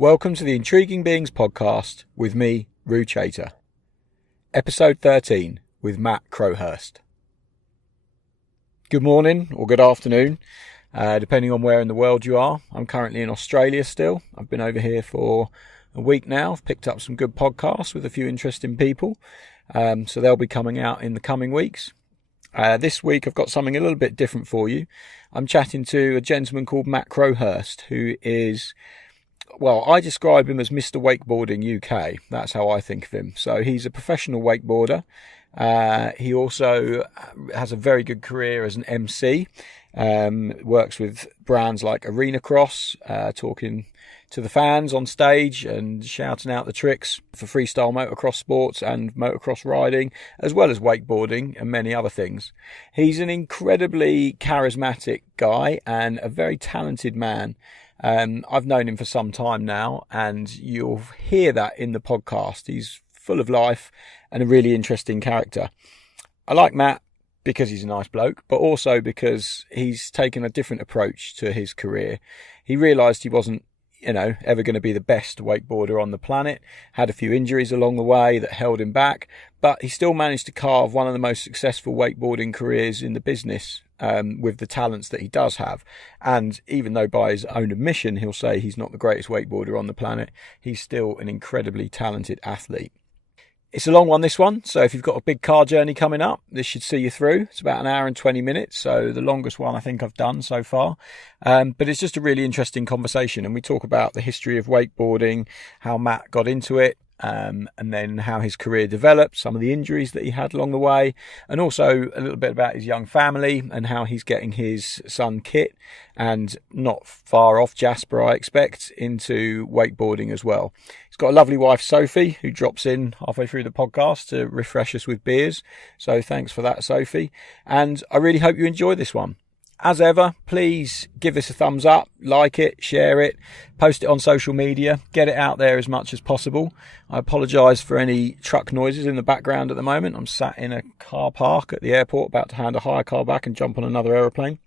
Welcome to the Intriguing Beings podcast with me, Roo Chater. Episode 13 with Matt Crowhurst. Good morning or good afternoon, depending on where in the world you are. I'm currently in Australia still. I've been over here for a week now. I've picked up some good podcasts with a few interesting people. So they'll be coming out in the coming weeks. This week I've got something a little bit different for you. I'm chatting to a gentleman called Matt Crowhurst, who is... well, I describe him as Mr Wakeboarding UK. That's how I think of him. So he's a professional wakeboarder. He also has a very good career as an MC. Works with brands like Arena Cross, talking to the fans on stage and shouting out the tricks for freestyle motocross sports and motocross riding, as well as wakeboarding and many other things. He's an incredibly charismatic guy and a very talented man. I've known him for some time now, and you'll hear that in the podcast. He's full of life and a really interesting character. I like Matt because he's a nice bloke, but also because he's taken a different approach to his career. He realised he wasn't, ever going to be the best wakeboarder on the planet, had a few injuries along the way that held him back, but he still managed to carve one of the most successful wakeboarding careers in the business, with the talents that he does have. And even though by his own admission he'll say he's not the greatest wakeboarder on the planet, he's still an incredibly talented athlete. It's a long one, this one, so if you've got a big car journey coming up, this should see you through. It's about an hour and 20 minutes, so the longest one I think I've done so far. But it's just a really interesting conversation, and we talk about the history of wakeboarding, how Matt got into it, and then how his career developed, some of the injuries that he had along the way, and also a little bit about his young family and how he's getting his son Kit, and not far off Jasper, I expect, into wakeboarding as well. He's got a lovely wife, Sophie, who drops in halfway through the podcast to refresh us with beers. So thanks for that, Sophie. And I really hope you enjoy this one. As ever, please give this a thumbs up, like it, share it, post it on social media, get it out there as much as possible. I apologise for any truck noises in the background at the moment. I'm sat in a car park at the airport, about to hand a hire car back and jump on another aeroplane.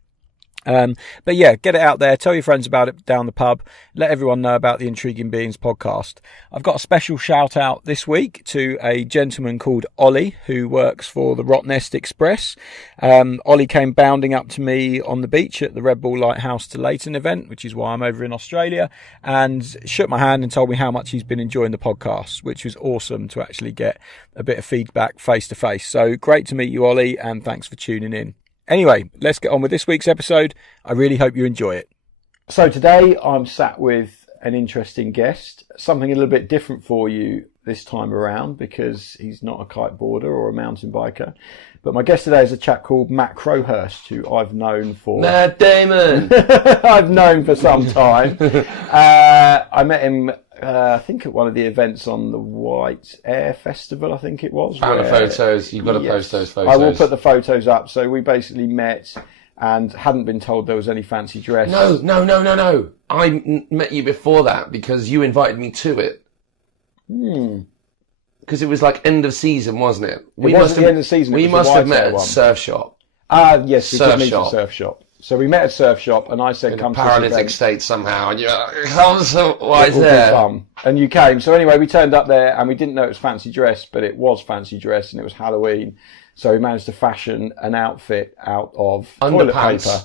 But yeah, get it out there, tell your friends about it down the pub, let everyone know about the Intriguing Beings podcast. I've got a special shout out this week to a gentleman called Ollie, who works for the Rottnest Express. Ollie came bounding up to me on the beach at the Red Bull Lighthouse to Leighton event, which is why I'm over in Australia, and shook my hand and told me how much he's been enjoying the podcast, which was awesome to actually get a bit of feedback face to face. So great to meet you, Ollie, and thanks for tuning in. Anyway, let's get on with this week's episode. I really hope you enjoy it. So today I'm sat with an interesting guest, something a little bit different for you this time around because he's not a kiteboarder or a mountain biker. But my guest today is a chap called Matt Crowhurst, who I've known for... Matt Damon! I've known for some time. I met him... I think at one of the events on the White Air Festival, I think it was. Found the photos. You've got to post those photos. I will put the photos up. So we basically met and hadn't been told there was any fancy dress. No. I met you before that because you invited me to it. Because it was like end of season, wasn't it? It wasn't the end of season. We must have met at Surf Shop. Yes, we did meet at Surf Shop. So we met at Surf Shop, and I said, "Come to this event." Paralytic state somehow, and you're like, "Come to why there?" Fun. And you came. So anyway, we turned up there, and we didn't know it was fancy dress, but it was fancy dress, and it was Halloween. So we managed to fashion an outfit out of toilet paper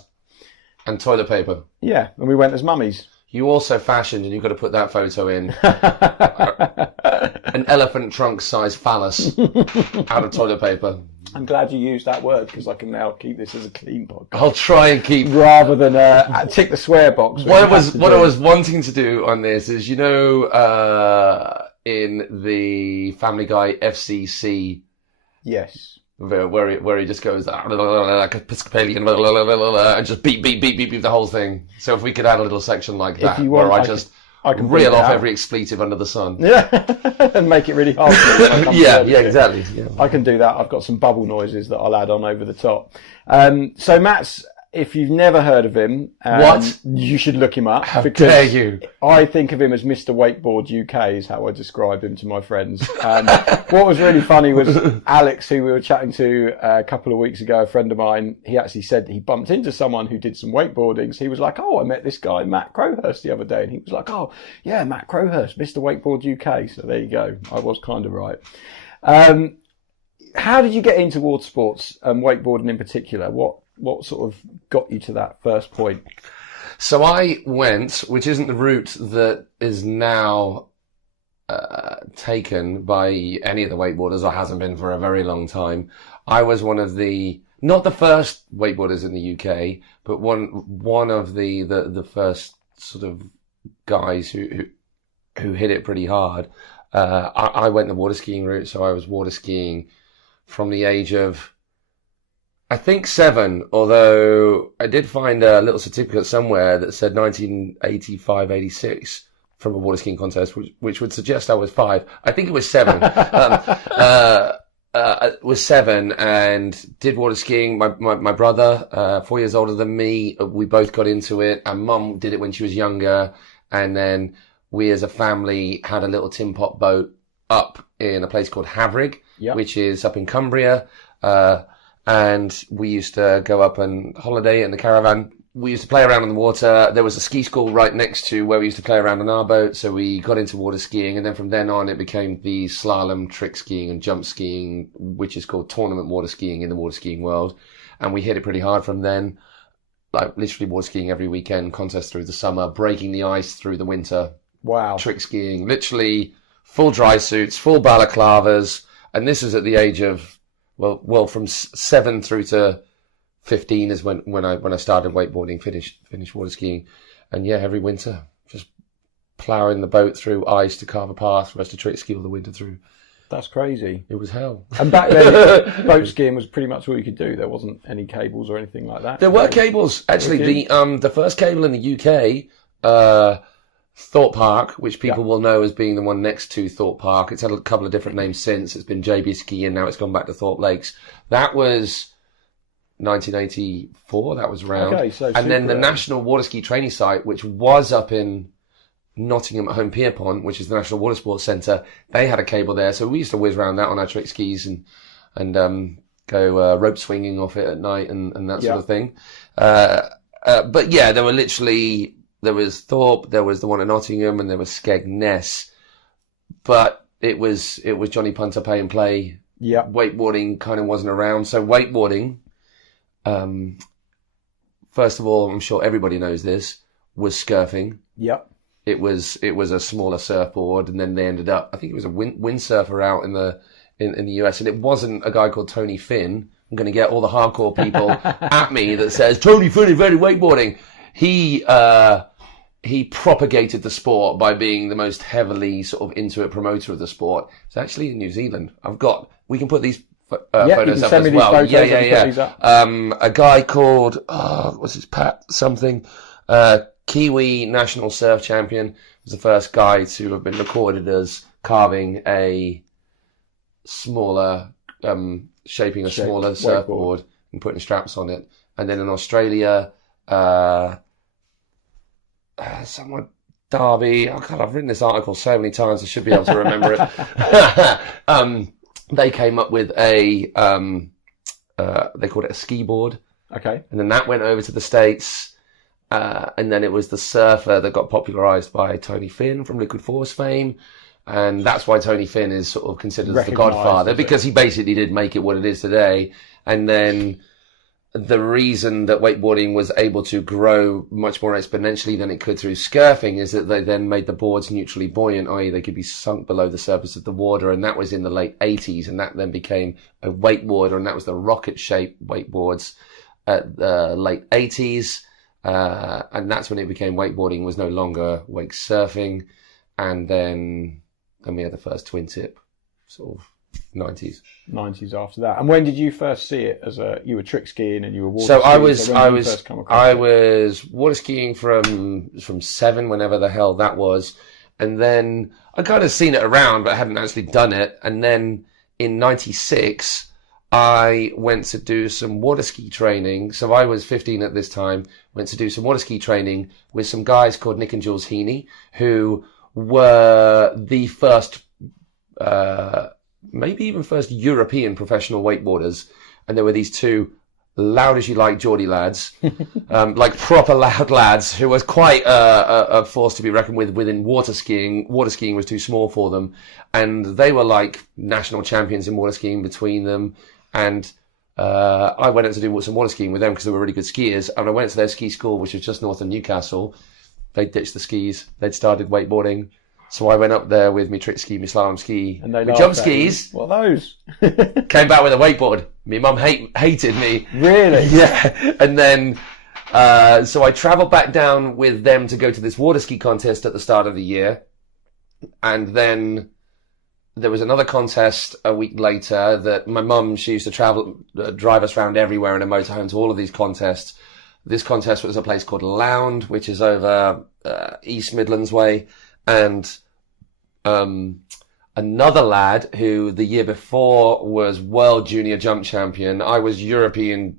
and toilet paper. Yeah, and we went as mummies. You also fashioned, and you've got to put that photo in, an elephant trunk size phallus out of toilet paper. I'm glad you used that word because I can now keep this as a clean podcast. I'll try and keep... rather than tick the swear box. What I was wanting to do on this is, in the Family Guy FCC... Yes. Where he just goes like Episcopalian and just beep the whole thing. So if we could add a little section like that where I can reel off every expletive under the sun. Yeah, and make it really hard. Yeah, exactly. Yeah. I can do that. I've got some bubble noises that I'll add on over the top. So Matt's if you've never heard of him, what? You should look him up. How dare you? I think of him as Mr Wakeboard UK is how I describe him to my friends. What was really funny was Alex, who we were chatting to a couple of weeks ago, a friend of mine, he actually said that he bumped into someone who did some wakeboarding. So he was like, oh, I met this guy, Matt Crowhurst, the other day. And he was like, oh, yeah, Matt Crowhurst, Mr Wakeboard UK. So there you go. I was kind of right. How did you get into water sports and wakeboarding in particular? What sort of got you to that first point? So I went, which isn't the route that is now taken by any of the wakeboarders, or hasn't been for a very long time. I was one of the, not the first wakeboarders in the UK, but one of the first sort of guys who hit it pretty hard. I went the water skiing route, so I was water skiing from the age of, I think 7, although I did find a little certificate somewhere that said 1985, 86 from a water skiing contest, which would suggest I was 5. I think it was 7. It was 7 and did water skiing. My brother, 4 years older than me, we both got into it, and Mum did it when she was younger. And then we as a family had a little tin pot boat up in a place called Havrig, which is up in Cumbria. And we used to go up and holiday in the caravan. We used to play around on the water. There was a ski school right next to where we used to play around on our boat. So we got into water skiing. And then from then on, it became the slalom, trick skiing and jump skiing, which is called tournament water skiing in the water skiing world. And we hit it pretty hard from then. Like literally water skiing every weekend, contests through the summer, breaking the ice through the winter. Wow. Trick skiing, literally full dry suits, full balaclavas. And this is at the age of, well, from 7 through to 15 is when I started wakeboarding, finished water skiing. And yeah, every winter, just ploughing the boat through ice to carve a path for us to trick ski all the winter through. That's crazy. It was hell. And back then, boat skiing was pretty much all you could do. There wasn't any cables or anything like that. There were cables. Actually, the first cable in the UK, Thorpe Park, which people will know as being the one next to Thorpe Park. It's had a couple of different names since. It's been JB Ski and now it's gone back to Thorpe Lakes. That was 1984. That was around. Okay, so and then the National Water Ski Training Site, which was up in Nottingham at Home Pierpont, which is the National Water Sports Centre, they had a cable there. So we used to whiz around that on our trick skis and go rope swinging off it at night and that sort of thing. But yeah, there were literally... There was Thorpe, there was the one at Nottingham, and there was Skegness. But it was Johnny Punter pay and play. Yeah. Wakeboarding kind of wasn't around. So wakeboarding, first of all, I'm sure everybody knows this, was scurfing. Yep. It was a smaller surfboard, and then they ended up, I think it was a windsurfer out in the US, and it wasn't a guy called Tony Finn. I'm going to get all the hardcore people at me that says, Tony Finn invented wakeboarding. He propagated the sport by being the most heavily sort of into it promoter of the sport. It's actually in New Zealand. We can put these photos up as well. A guy called, what's his Pat something, Kiwi national surf champion, was the first guy to have been recorded as carving a smaller, shaping a smaller surfboard and putting straps on it. And then in Australia, someone, Derby, oh God, I've written this article so many times I should be able to remember it. They came up with they called it a ski board. Okay. And then that went over to the States, and then it was the surfer that got popularised by Tony Finn from Liquid Force fame. And that's why Tony Finn is sort of considered as the godfather, because he basically did make it what it is today. And then the reason that wakeboarding was able to grow much more exponentially than it could through scurfing is that they then made the boards neutrally buoyant, i.e. they could be sunk below the surface of the water, and that was in the late 80s, and that then became a wakeboarder, and that was the rocket-shaped wakeboards at the late 80s, and that's when it became wakeboarding was no longer wake surfing, and then we had the first twin tip, sort of 90s after that. And when did you first see it? You were trick skiing and you were water skiing? So I was water skiing from 7, whenever the hell that was, and then I kind of seen it around, but I hadn't actually done it. And then in 96, I went to do some water ski training. So I was 15 at this time, went to do some water ski training with some guys called Nick and Jules Heaney, who were the first, maybe even first European professional wakeboarders. And there were these two loud as you like Geordie lads, like proper loud lads who was quite a force to be reckoned with within water skiing. Water skiing was too small for them. And they were like national champions in water skiing between them. And I went out to do some water skiing with them because they were really good skiers. And I went to their ski school, which was just north of Newcastle. They ditched the skis. They'd started wakeboarding. So I went up there with my trick ski, my slalom ski, and they my jump skis. What are those? Came back with a wakeboard. My mum hated me. Really? Yeah. And then, so I travelled back down with them to go to this water ski contest at the start of the year. And then there was another contest a week later that my mum, she used to drive us around everywhere in a motorhome to all of these contests. This contest was a place called Lound, which is over East Midlands way. And another lad who the year before was world junior jump champion. I was European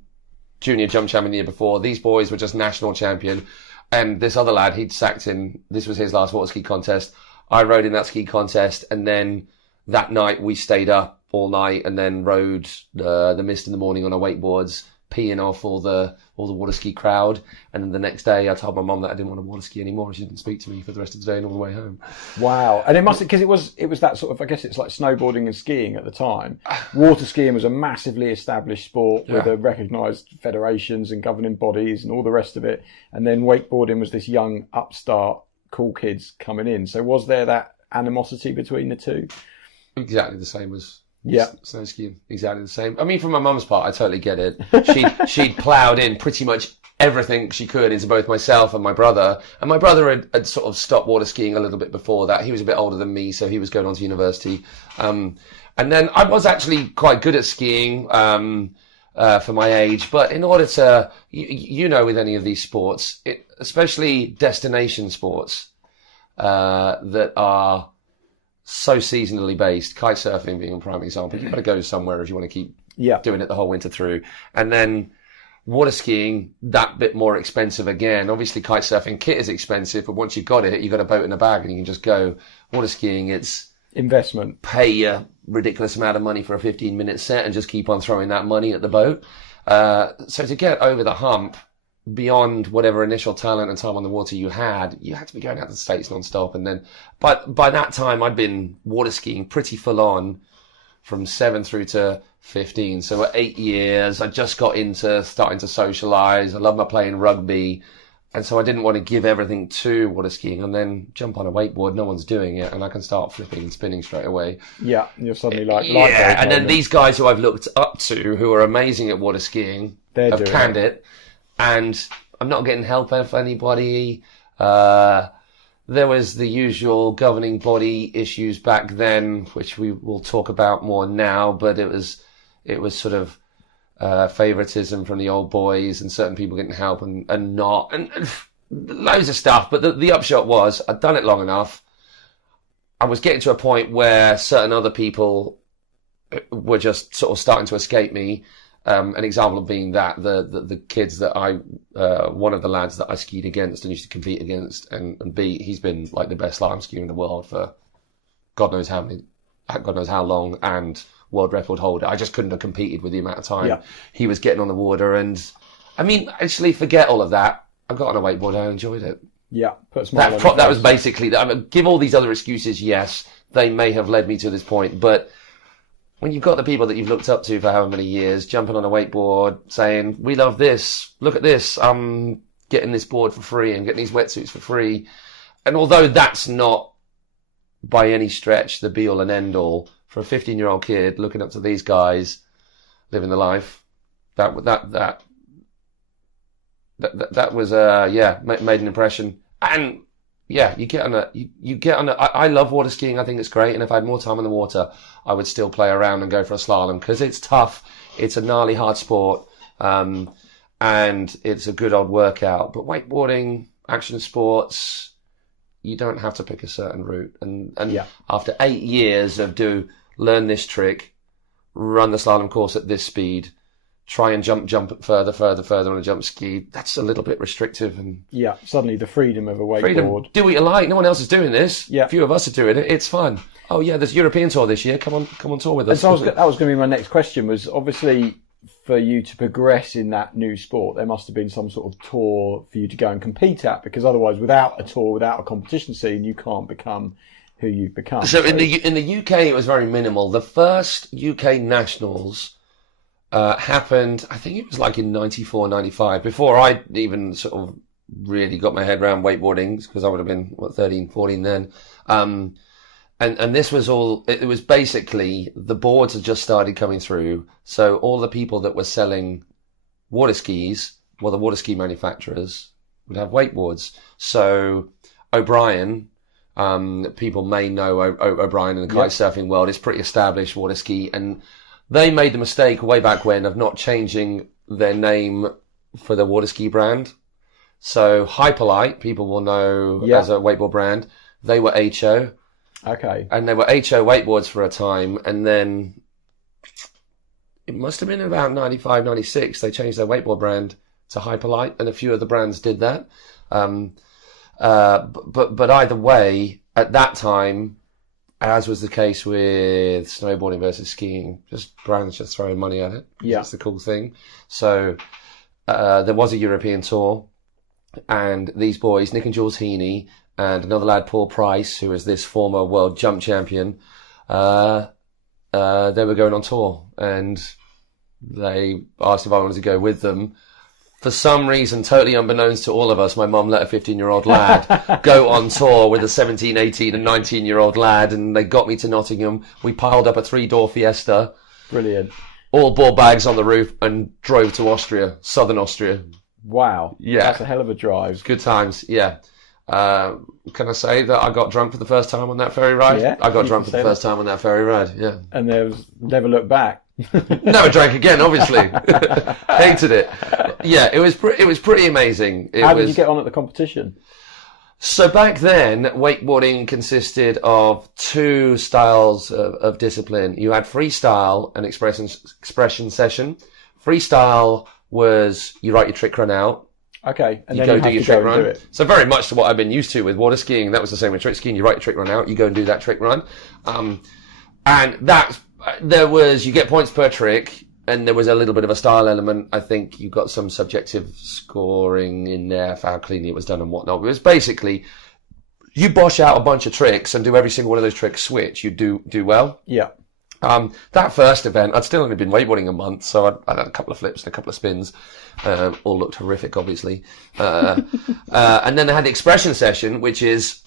junior jump champion the year before. These boys were just national champion. And this other lad, he'd sacked in, this was his last water ski contest. I rode in that ski contest. And then that night we stayed up all night and then rode the mist in the morning on our wakeboards, peeing off all the water ski crowd. And then the next day I told my mum that I didn't want to water ski anymore and she didn't speak to me for the rest of the day and all the way home. Wow. And it must, because it was that sort of, I guess it's like snowboarding and skiing at the time. Water skiing was a massively established sport with recognised federations and governing bodies and all the rest of it. And then wakeboarding was this young upstart cool kids coming in. So was there that animosity between the two? Exactly the same as snow skiing. Exactly the same. I mean, from my mum's part, I totally get it. She'd ploughed in pretty much everything she could into both myself and my brother. And my brother had sort of stopped water skiing a little bit before that. He was a bit older than me, so he was going on to university. And then I was actually quite good at skiing for my age. But in order to, you know, with any of these sports, especially destination sports that are so seasonally based, kite surfing being a prime example, you've got to go somewhere if you want to keep doing it the whole winter through. And then water skiing, that bit more expensive again. Obviously kite surfing kit is expensive, but once you've got it, you've got a boat in a bag and you can just go. Water skiing, it's investment. Pay a ridiculous amount of money for a 15-minute set and just keep on throwing that money at the boat. So to get over the hump, beyond whatever initial talent and time on the water you had to be going out to the States non-stop. And then by that time I'd been water skiing pretty full on from 7 through to 15. So at 8 years, I just got into starting to socialise. I love my playing rugby. And so I didn't want to give everything to water skiing and then jump on a wakeboard. No one's doing it. And I can start flipping and spinning straight away. Yeah. You're suddenly like, and then these guys who I've looked up to who are amazing at water skiing have canned it. And I'm not getting help off anybody. There was the usual governing body issues back then, which we will talk about more now, but it was sort of favoritism from the old boys and certain people getting help and not, and loads of stuff. But the upshot was I'd done it long enough. I was getting to a point where certain other people were just sort of starting to escape me. An example of being that the kids that one of the lads that I skied against and used to compete against and beat, he's been like the best slalom skier in the world for God knows how long, and world record holder. I just couldn't have competed with the amount of time he was getting on the water. And I mean, actually forget all of that. I got on a wakeboard and I enjoyed it. Yeah, put a smile on your face. That was basically that. I mean, give all these other excuses, yes, they may have led me to this point, but when you've got the people that you've looked up to for however many years jumping on a wakeboard saying, we love this, look at this, I'm getting this board for free and getting these wetsuits for free. And although that's not by any stretch the be all and end all, for a 15-year-old kid looking up to these guys living the life, that was made an impression. And yeah, you get on a, I love water skiing. I think it's great. And if I had more time on the water, I would still play around and go for a slalom because it's tough. It's a gnarly, hard sport. And it's a good old workout. But wakeboarding, action sports, you don't have to pick a certain route. And after 8 years of learn this trick, run the slalom course at this speed, try and jump further on a jump ski. That's a little bit restrictive. And yeah, suddenly the freedom of a wakeboard. Freedom, do what you like. No one else is doing this. Yeah. A few of us are doing it. It's fun. Oh yeah, there's European tour this year. Come on tour with us. And so that was going to be my next question, was obviously for you to progress in that new sport, there must have been some sort of tour for you to go and compete at, because otherwise without a tour, without a competition scene, you can't become who you've become. So in the UK, it was very minimal. The first UK nationals happened, I think it was like in 94, 95, before I even sort of really got my head around wakeboarding, because I would have been, 13, 14 then. And this was all, it was basically, the boards had just started coming through. So all the people that were selling water skis, well, the water ski manufacturers would have wakeboards. So O'Brien, people may know O'Brien in the kite surfing world. It's pretty established water ski, and they made the mistake way back when of not changing their name for the water ski brand. So Hyperlite, people will know as a wakeboard brand. They were HO. Okay. And they were HO wakeboards for a time, and then it must have been about 95, 96, they changed their wakeboard brand to Hyperlite, and a few of the brands did that. But either way, at that time, as was the case with snowboarding versus skiing, just brands just throwing money at it. Yeah. That's the cool thing. So there was a European tour, and these boys, Nick and Jules Heaney, and another lad, Paul Price, who is this former world jump champion, they were going on tour, and they asked if I wanted to go with them. For some reason, totally unbeknownst to all of us, my mum let a 15-year-old lad go on tour with a 17, 18 and 19-year-old lad, and they got me to Nottingham. We piled up a 3-door Fiesta. Brilliant. All ball bags on the roof and drove to Austria, southern Austria. Wow. Yeah. That's a hell of a drive. Good times, yeah. Can I say that I got drunk for the first time on that ferry ride? Yeah, I got drunk for the first time on that ferry ride, yeah. And there was never looked back. Never drank again, obviously. Hated it. Yeah, it was pretty amazing. How did you get on at the competition? So back then, wakeboarding consisted of 2 styles of discipline. You had freestyle and expression session. Freestyle was you write your trick run out. Okay, and you then go do your trick run. Do it. So very much to what I've been used to with water skiing. That was the same with trick skiing. You write your trick run out, you go and do that trick run. And you get points per trick, and there was a little bit of a style element. I think you got some subjective scoring in there for how cleanly it was done and whatnot. It was basically, you bosh out a bunch of tricks and do every single one of those tricks switch, you do well. Yeah. That first event, I'd still only been wakeboarding a month, so I'd had a couple of flips and a couple of spins. All looked horrific, obviously. And then they had the expression session, which is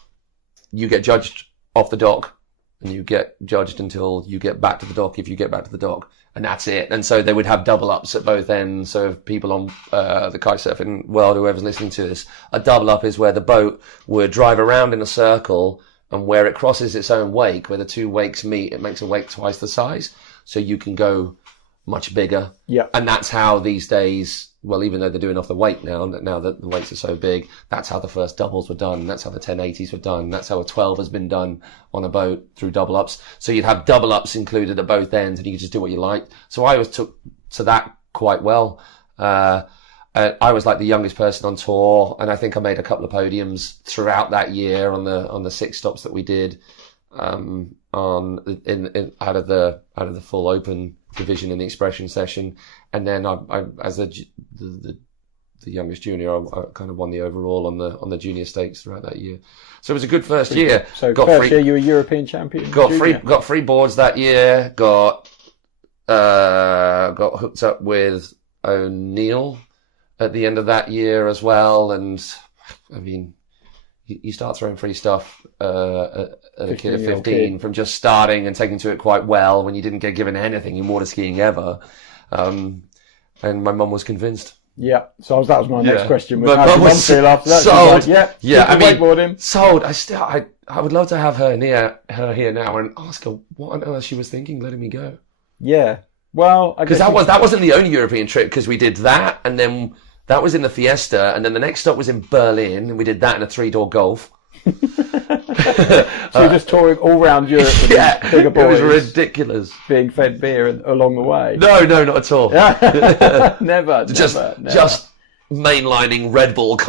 you get judged off the dock, and you get judged until you get back to the dock, if you get back to the dock, and that's it. And so they would have double ups at both ends. So if people on the kitesurfing world, whoever's listening to this, a double up is where the boat would drive around in a circle, and where it crosses its own wake, where the 2 wakes meet, it makes a wake twice the size. So you can go much bigger. Yeah. And that's how these days, well, even though they're doing off the wake now that the wakes are so big, that's how the first doubles were done. That's how the 1080s were done. That's how a 12 has been done on a boat through double ups. So you'd have double ups included at both ends, and you could just do what you like. So I always took to that quite well. I was like the youngest person on tour, and I think I made a couple of podiums throughout that year on the 6 stops that we did, out of the full open division in the expression session. And then I as the youngest junior, I kind of won the overall on the junior stakes throughout that year. So it was a good first year. So year you were European champion. Got free boards that year. Got hooked up with O'Neill at the end of that year as well. And I mean, you start throwing free stuff at a kid of 15 from just starting and taking to it quite well when you didn't get given anything in water skiing ever. And my mum was convinced. Yeah, so that was my next question. My mum was feel after that? sold. Like, I mean, wakeboarding. Sold. I would love to have her here now and ask her what on earth she was thinking letting me go. Yeah. Well, because that wasn't the only European trip, because we did that, and then that was in the Fiesta, and then the next stop was in Berlin, and we did that in a 3-door Golf. So you're just touring all around Europe with these bigger boys. It was ridiculous. Being fed beer along the way. No, not at all. Never. Just mainlining Red Bull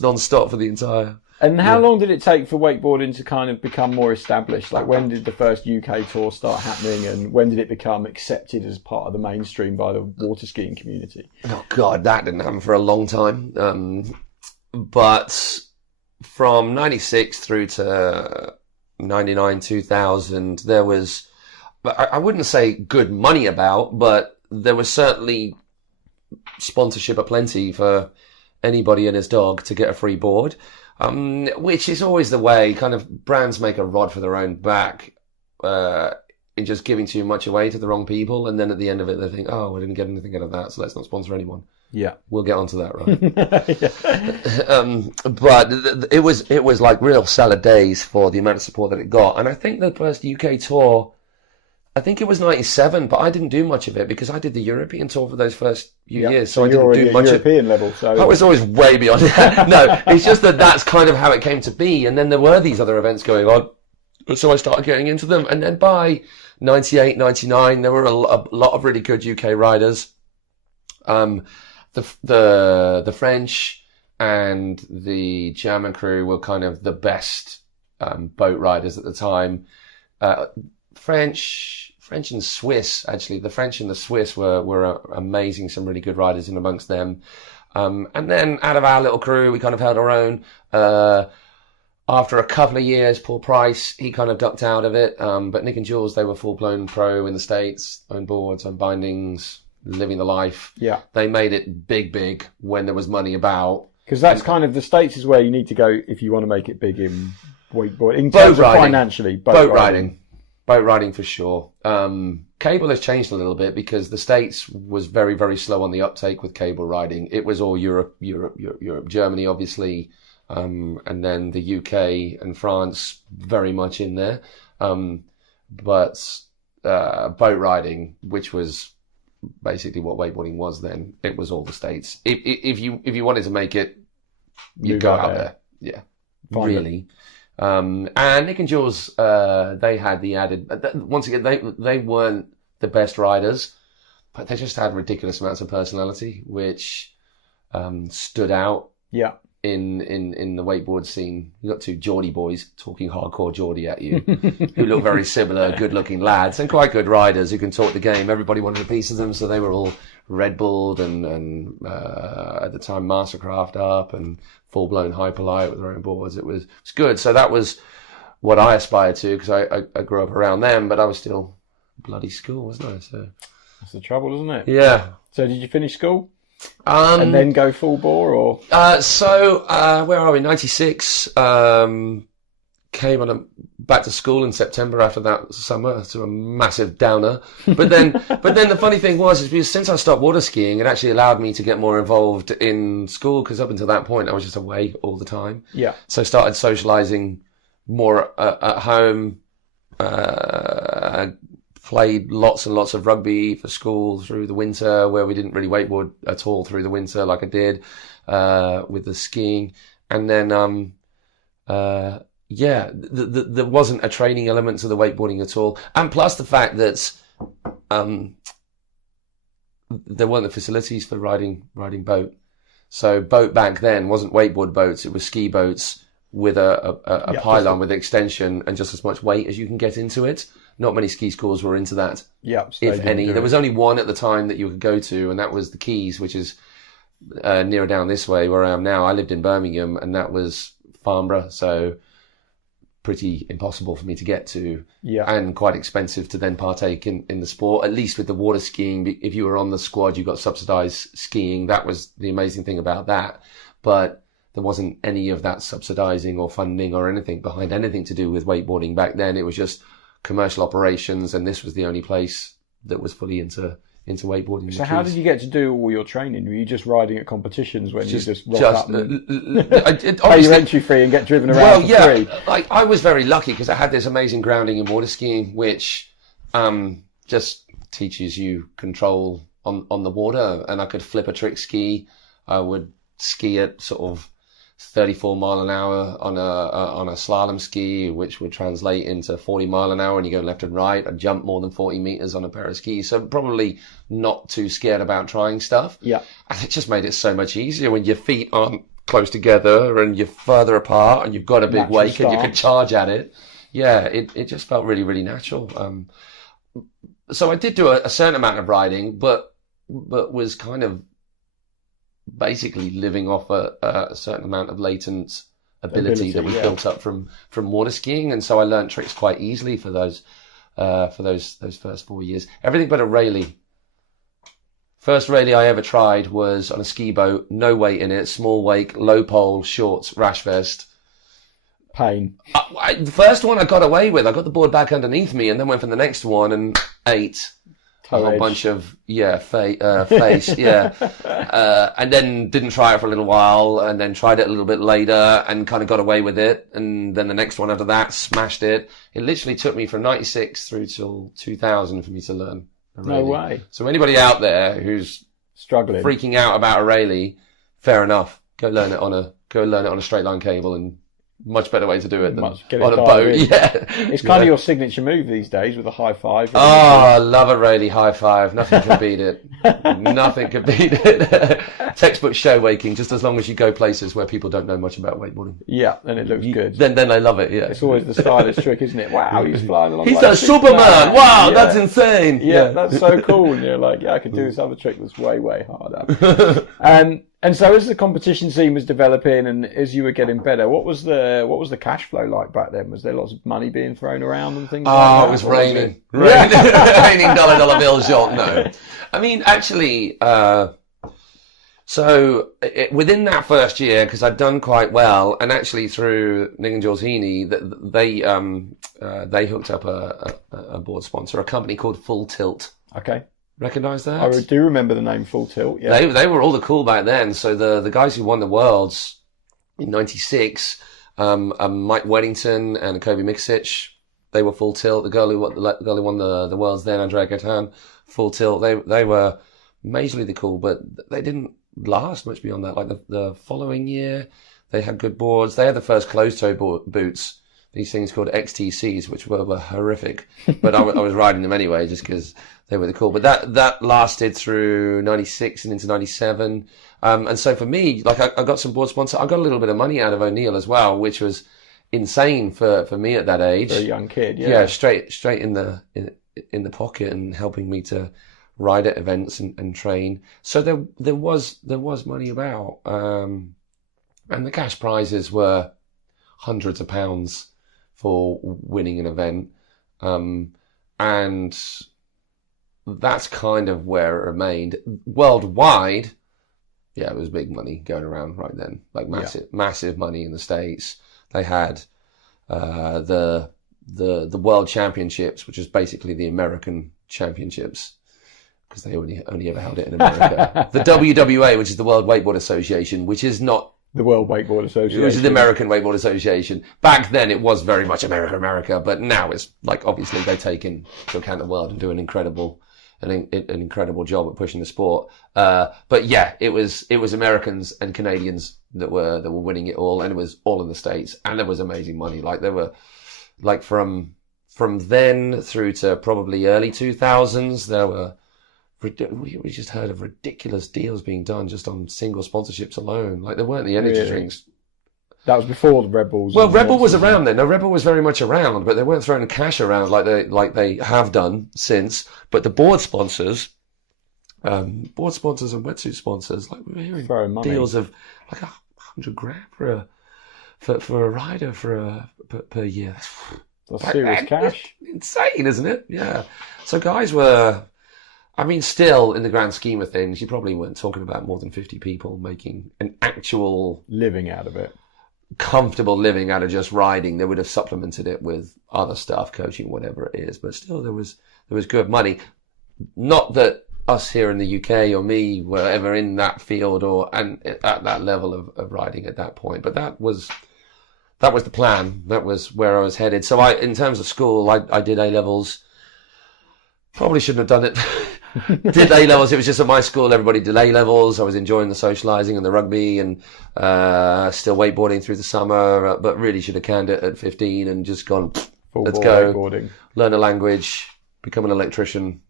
non-stop for the entire... And how long did it take for wakeboarding to kind of become more established? Like, when did the first UK tour start happening, and when did it become accepted as part of the mainstream by the water skiing community? Oh God, that didn't happen for a long time. But from 96 through to 99, 2000, there was, I wouldn't say good money about, but there was certainly sponsorship aplenty for anybody and his dog to get a free board, which is always the way. Kind of brands make a rod for their own back in just giving too much away to the wrong people, and then at the end of it they think, oh, we didn't get anything out of that, so let's not sponsor anyone. Yeah, we'll get onto that, right? But it was like real salad days for the amount of support that it got. And I think the first UK tour, I think it was 97, but I didn't do much of it because I did the European tour for those first few years. So I didn't do much European level. So I was always way beyond that. No, it's just that's kind of how it came to be. And then there were these other events going on, so I started getting into them. And then by 98, 99, there were a lot of really good UK riders. The French and the German crew were kind of the best boat riders at the time. French and Swiss, actually. The French and the Swiss were amazing, some really good riders in amongst them. And then out of our little crew, we kind of held our own. After a couple of years, Paul Price, he kind of ducked out of it. But Nick and Jules, they were full-blown pro in the States, own boards, own bindings, living the life. Yeah. They made it big when there was money about. Because that's kind of, the States is where you need to go if you want to make it big in wakeboarding. In terms of financially. Boat riding. Boat riding for sure. Cable has changed a little bit because the States was very, very slow on the uptake with cable riding. It was all Europe, Germany, obviously, and then the UK and France very much in there. But boat riding, which was basically what wakeboarding was then, it was all the States. If you wanted to make it, you go out there. Yeah, really. And Nick and Jules, they had the added, once again, they weren't the best riders, but they just had ridiculous amounts of personality, which stood out. Yeah. In the wakeboard scene, you got two Geordie boys talking hardcore Geordie at you, who look very similar, good-looking lads and quite good riders who can talk the game. Everybody wanted a piece of them, so they were all Red Bulled and at the time Mastercraft up and full-blown Hyperlight with their own boards. It was good. So that was what I aspired to because I grew up around them, but I was still bloody school, wasn't I? So that's the trouble, isn't it? Yeah. So did you finish school? And then go full bore, or? Where are we? 96. Came back to school in September after that summer, to a massive downer. But then the funny thing was, because since I stopped water skiing, it actually allowed me to get more involved in school, because up until that point, I was just away all the time. Yeah. So I started socializing more at home, played lots and lots of rugby for school through the winter, where we didn't really wakeboard at all through the winter like I did with the skiing. And then, there wasn't a training element to the wakeboarding at all. And plus the fact that there weren't the facilities for riding boat. So boat back then wasn't wakeboard boats, it was ski boats with a pylon with extension and just as much weight as you can get into it. Not many ski schools were into that, if any. There was only one at the time that you could go to, and that was the Keys, which is nearer down this way where I am now. I lived in Birmingham, and that was Farnborough, so pretty impossible for me to get to, and quite expensive to then partake in the sport. At least with the water skiing, if you were on the squad, you got subsidised skiing. That was the amazing thing about that. But there wasn't any of that subsidising or funding or anything behind anything to do with wakeboarding back then. It was just commercial operations, and this was the only place that was fully into wakeboarding. So how did you get to do all your training? Were you just riding at competitions when you just rock up and pay your entry fee and get driven around for free? I was very lucky because I had this amazing grounding in water skiing, which just teaches you control on the water, and I could flip a trick ski. I would ski at sort of 34 mile an hour on a slalom ski, which would translate into 40 mile an hour, and you go left and right. I jump more than 40 meters on a pair of skis, so probably not too scared about trying stuff. Yeah, and it just made it so much easier when your feet aren't close together and you're further apart and you've got a big Natural wake start. and you can charge at it. Yeah, it just felt really, really natural. So I did do a certain amount of riding, but was kind of basically living off a certain amount of latent ability that was built up from water skiing, and so I learned tricks quite easily for those first 4 years. Everything but a Rayleigh. First Rayleigh I ever tried was on a ski boat, no weight in it, small wake, low pole, shorts, rash vest. Pain. The first one I got away with. I got the board back underneath me and then went for the next one and ate a whole bunch of, face, and then didn't try it for a little while and then tried it a little bit later and kind of got away with it. And then the next one after that, smashed it. It literally took me from 96 through till 2000 for me to learn a Rayleigh. No way. So anybody out there who's struggling, freaking out about a Rayleigh, fair enough. Go learn it on a straight line cable, and much better way to do it than on a boat. Yeah, it's kind of your signature move these days with a high five. Oh, I love a Rayleigh high five. Nothing can beat it. Nothing can beat it. Textbook show waking, just as long as you go places where people don't know much about wakeboarding. Yeah, then it looks good. Then they love it. Yeah, it's always the stylish trick, isn't it? Wow, he's flying along. He's like a Superman. Wow, yeah. That's insane. Yeah, that's so cool. And you're like, yeah, I could do this other trick that's way, way harder. And so as the competition scene was developing and as you were getting better, what was the cash flow like back then? Was there lots of money being thrown around and things like that? Oh, it was raining. Raining dollar bills, John. No. I mean, actually, within that first year, because I'd done quite well, and actually through Nick and Jules Heaney, they hooked up a board sponsor, a company called Full Tilt. Okay. Recognise that? I do remember the name Full Tilt. Yeah, they were all the cool back then. So the guys who won the Worlds in '96, Mike Weddington and Kobe Miksic, they were Full Tilt. The girl who won the Worlds then, Andrea Gatan, Full Tilt. They were majorly cool, but they didn't last much beyond that. Like the following year, they had good boards. They had the first closed toe boots. These things called XTCs, which were horrific, but I was riding them anyway just because they were cool. But that lasted through 96 and into 97. And so for me, like I got some board sponsor. I got a little bit of money out of O'Neill as well, which was insane for me at that age. For a young kid, yeah. Yeah, straight in the pocket and helping me to ride at events and train. So there was money about. And the cash prizes were hundreds of pounds for winning an event. And that's kind of where it remained. Worldwide, yeah, it was big money going around right then. Like massive money in the States. They had the World Championships, which is basically the American Championships, because they only ever held it in America. The WWA, which is the World Wakeboard Association, which is not the World Wakeboard Association. Which is the American Wakeboard Association. Back then it was very much America, but now it's like, obviously they take into account the world and do an incredible job at pushing the sport. But yeah, it was Americans and Canadians that were winning it all, and it was all in the States, and there was amazing money. Like there were, like from then through to probably early 2000s, there were, we just heard of ridiculous deals being done just on single sponsorships alone. Like there weren't the energy drinks. That was before the Red Bulls. Well, Red Bull was around then. No, Red Bull was very much around, but they weren't throwing cash around like they have done since. But the board sponsors and wetsuit sponsors, like we were hearing deals of like $100,000 for a rider per year. That's serious cash. Insane, isn't it? Yeah. So guys were. I mean, still, in the grand scheme of things, you probably weren't talking about more than 50 people making an actual living out of it, comfortable living out of just riding. They would have supplemented it with other stuff, coaching, whatever it is. But still, there was good money. Not that us here in the UK or me were ever in that field and at that level of riding at that point. But that was the plan. That was where I was headed. So in terms of school, I did A-levels. Probably shouldn't have done it. Did A-levels. It was just at my school, everybody did A-levels. I was enjoying the socialising and the rugby and still wakeboarding through the summer, but really should have canned it at 15 and just gone, let's go, wakeboarding. Learn a language, become an electrician.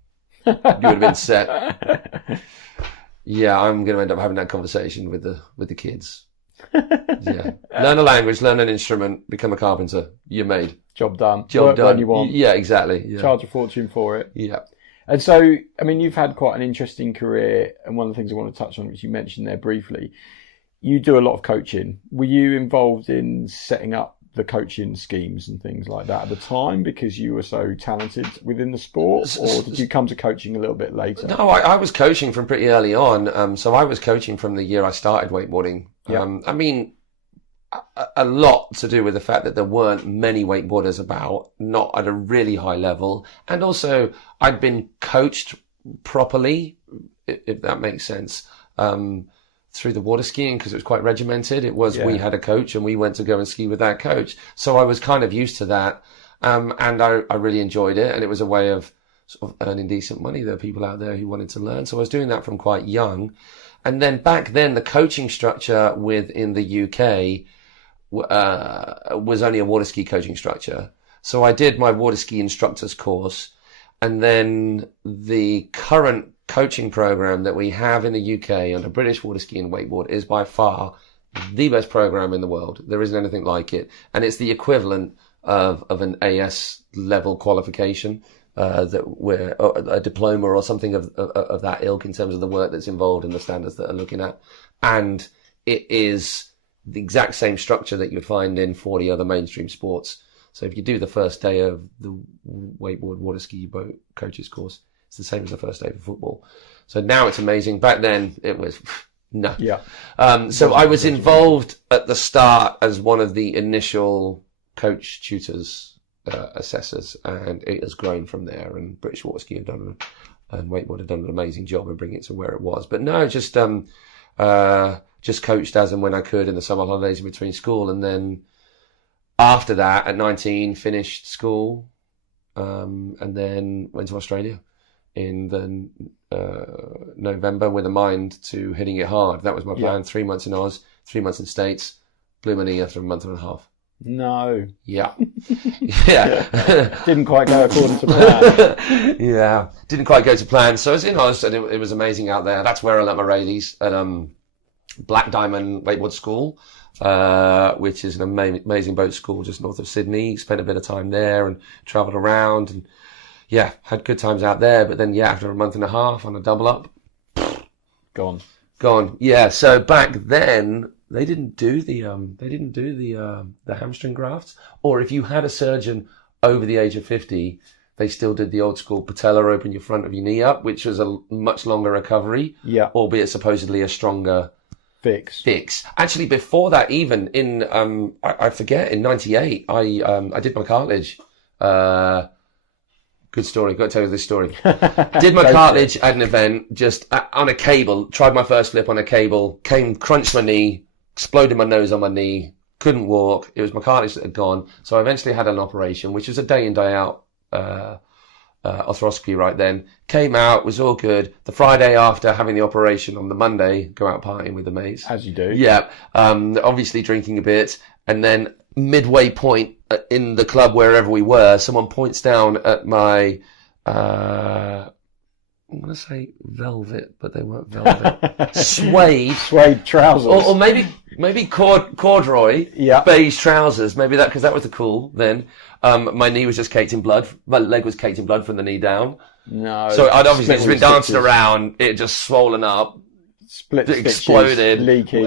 You would have been set. Yeah, I'm going to end up having that conversation with the kids. Yeah, learn a language, learn an instrument, become a carpenter. You're made. Job done. Job Work done. when you want. Yeah, exactly. Yeah. Charge a fortune for it. Yeah. And so, I mean, you've had quite an interesting career, and one of the things I want to touch on, which you mentioned there briefly, you do a lot of coaching. Were you involved in setting up the coaching schemes and things like that at the time because you were so talented within the sport, or did you come to coaching a little bit later? No, I was coaching from pretty early on. So I was coaching from the year I started wakeboarding. Yeah. I mean, a lot to do with the fact that there weren't many wakeboarders about, not at a really high level. And also I'd been coached properly, if that makes sense, through the water skiing, because it was quite regimented. It was, we had a coach and we went to go and ski with that coach. So I was kind of used to that. And I really enjoyed it. And it was a way of sort of earning decent money. There are people out there who wanted to learn. So I was doing that from quite young. And then back then, the coaching structure within the UK was only a water ski coaching structure. So I did my water ski instructor's course, and then the current coaching program that we have in the UK under British Water Ski and Wakeboard is by far the best program in the world. There isn't anything like it, and it's the equivalent of an AS level qualification, that we're a diploma or something of that ilk in terms of the work that's involved and the standards that are looking at, and it is the exact same structure that you'd find in 40 other mainstream sports. So if you do the first day of the wakeboard water ski boat coaches course, it's the same as the first day for football. So now it's amazing. Back then it was no. Yeah. So I was involved at the start as one of the initial coach tutors, assessors, and it has grown from there. And British Water Ski and Wakeboard have done an amazing job in bringing it to where it was. But no, just coached as and when I could in the summer holidays in between school. And then after that, at 19, finished school, and then went to Australia in the November with a mind to hitting it hard. That was my plan. 3 months in Oz, 3 months in States, blew my knee after a month and a half. No. Yeah. Yeah. Didn't quite go according to plan. Yeah. Didn't quite go to plan. So I was in Oz and it was amazing out there. That's where I learnt my Rayleighs at Black Diamond Wakeboard School, which is an amazing boat school just north of Sydney. Spent a bit of time there and travelled around and had good times out there. But then after a month and a half on a double up, gone. Yeah. So back then they didn't do the hamstring grafts, or if you had a surgeon over the age of 50, they still did the old school patella, open your front of your knee up, which was a much longer recovery, albeit supposedly a stronger fix. Actually, before that, even in I forget, in '98, I did my cartilage. Good story. Got to tell you this story. Did my cartilage at an event, just on a cable. Tried my first flip on a cable. Crunched my knee. Exploded my nose on my knee. Couldn't walk. It was my cartilage that had gone. So I eventually had an operation, which was a day in, day out arthroscopy right then. Came out, was all good. The Friday after having the operation on the Monday, go out partying with the mates. As you do. Yeah. Obviously drinking a bit. And then midway point in the club, wherever we were, someone points down at my, I'm going to say velvet, but they weren't velvet. Suede trousers. Or maybe corduroy, beige trousers. Maybe that, because that was the cool then. My knee was just caked in blood. My leg was caked in blood from the knee down. No. So I'd obviously just been dancing around, it just swollen up. Split stitches, exploded. Leaking.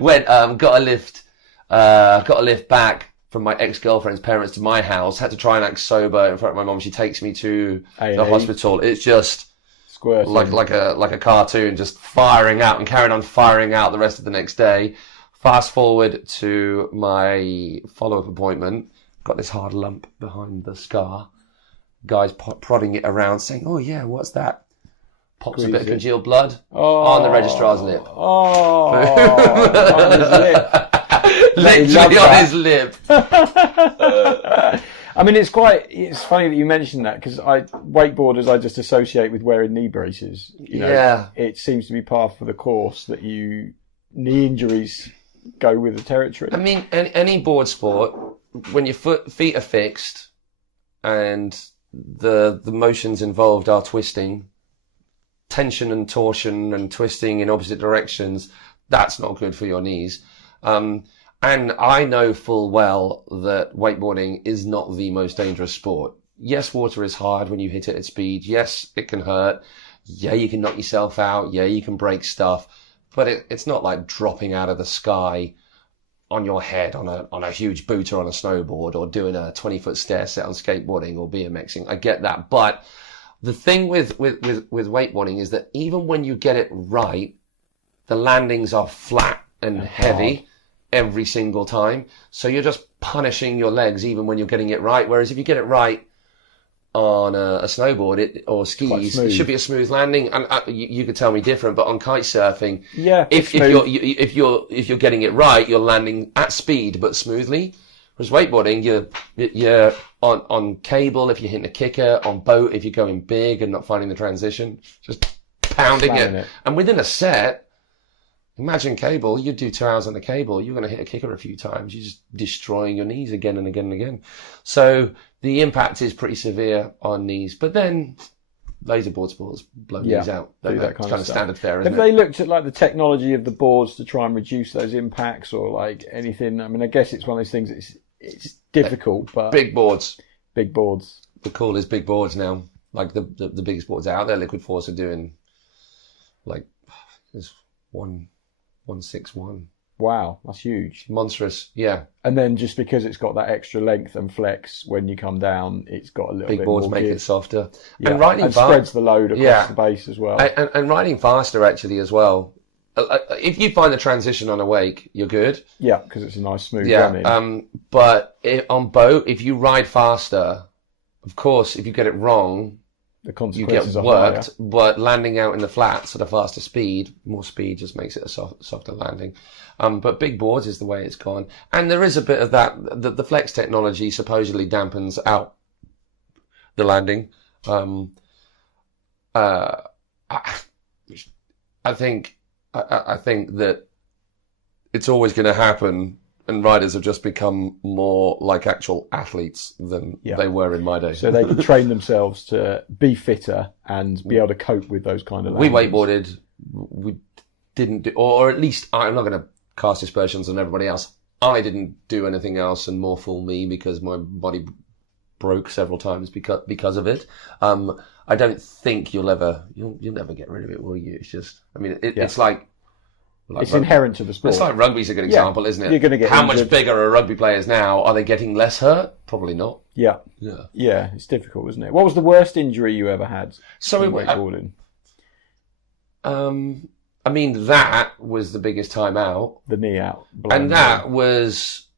Went, got a lift back from my ex-girlfriend's parents to my house. Had to try and act sober in front of my mum. She takes me to the hospital. It's just squirting. like a cartoon, just firing out, and carried on firing out the rest of the next day. Fast forward to my follow-up appointment. Got this hard lump behind the scar. Guys prodding it around, saying, "Oh yeah, what's that?" Pops a bit of congealed blood on the registrar's lip. On his lip. Literally on his lip. I mean, it's funny that you mentioned that, because wakeboarders I just associate with wearing knee braces. It seems to be par for the course that knee injuries go with the territory. I mean, any board sport, when your feet are fixed and the motions involved are twisting, tension and torsion and twisting in opposite directions, that's not good for your knees. And I know full well that wakeboarding is not the most dangerous sport. Yes, water is hard when you hit it at speed. Yes, it can hurt. Yeah, you can knock yourself out. Yeah, you can break stuff. But it's not like dropping out of the sky on your head on a huge boot or on a snowboard, or doing a 20-foot stair set on skateboarding or BMXing. I get that. But the thing with wakeboarding is that even when you get it right, the landings are flat and heavy every single time. So you're just punishing your legs even when you're getting it right. Whereas if you get it right on a snowboard or skis, it should be a smooth landing. And you could tell me different, but on kite surfing, if you're getting it right, you're landing at speed but smoothly. Whereas wakeboarding, you're on cable if you're hitting a kicker, on boat if you're going big and not finding the transition, just pounding it. And within a set, imagine cable, you do 2 hours on the cable, you're going to hit a kicker a few times, you're just destroying your knees again and again and again. So the impact is pretty severe on knees. But then laserboard sports blow knees out. That's kind of standard fare, isn't it? Have they looked at like the technology of the boards to try and reduce those impacts, or like anything? I mean, I guess it's one of those things, it's difficult, but... Big boards. Big boards. The call is big boards now. Like the biggest boards out there, Liquid Force are doing like, there's 161. Wow, that's huge. Monstrous, yeah. And then just because it's got that extra length and flex when you come down, it's got a little bit more... Big boards make it softer. Yeah. And riding fast spreads the load across the base as well. And riding faster actually as well. If you find the transition on a wake, you're good. Yeah, because it's a nice smooth running. But on boat, if you ride faster, of course, if you get it wrong, the you get worked. Higher. But landing out in the flats at a faster speed, more speed just makes it a softer landing. But big boards is the way it's gone. And there is a bit of that. The flex technology supposedly dampens out the landing. I think that it's always going to happen, and riders have just become more like actual athletes than they were in my day. So they can train themselves to be fitter and be able to cope with those kind of landings. We wakeboarded. We didn't do, or at least I'm not going to cast aspersions on everybody else. I didn't do anything else, and more fool me, because my body broke several times because of it. I don't think you'll never get rid of it, will you? It's just, I mean, it's like it's inherent to the sport. It's like rugby's a good example, isn't it? You're going to get how injured. Much bigger are rugby players now? Are they getting less hurt? Probably not. Yeah. It's difficult, isn't it? What was the worst injury you ever had? So in wakeboarding. I mean, that was the biggest time out. The knee out. And that was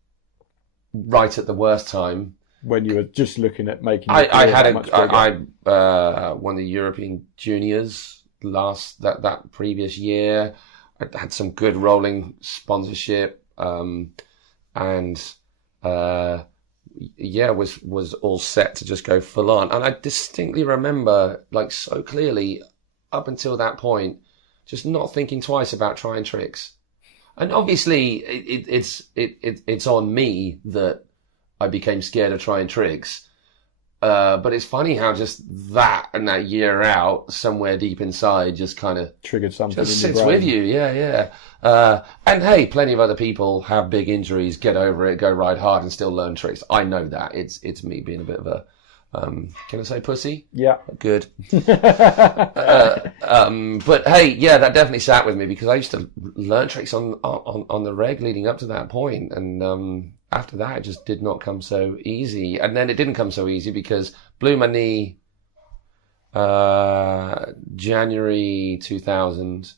right at the worst time. When you were just looking at making... I won the European Juniors that previous year. I had some good rolling sponsorship. Was all set to just go full on. And I distinctly remember, like so clearly, up until that point, just not thinking twice about trying tricks. And obviously, it's on me that I became scared of trying tricks. But it's funny how just that and that year out, somewhere deep inside, just kind of triggered something. Just in sits your brain. with you, yeah. And hey, plenty of other people have big injuries, get over it, go ride hard, and still learn tricks. I know that. It's me being a bit of a can I say pussy? Yeah. Good. But hey, yeah, that definitely sat with me, because I used to learn tricks on the reg leading up to that point, and after that, it just did not come so easy. And then it didn't come so easy because blew my knee January 2000.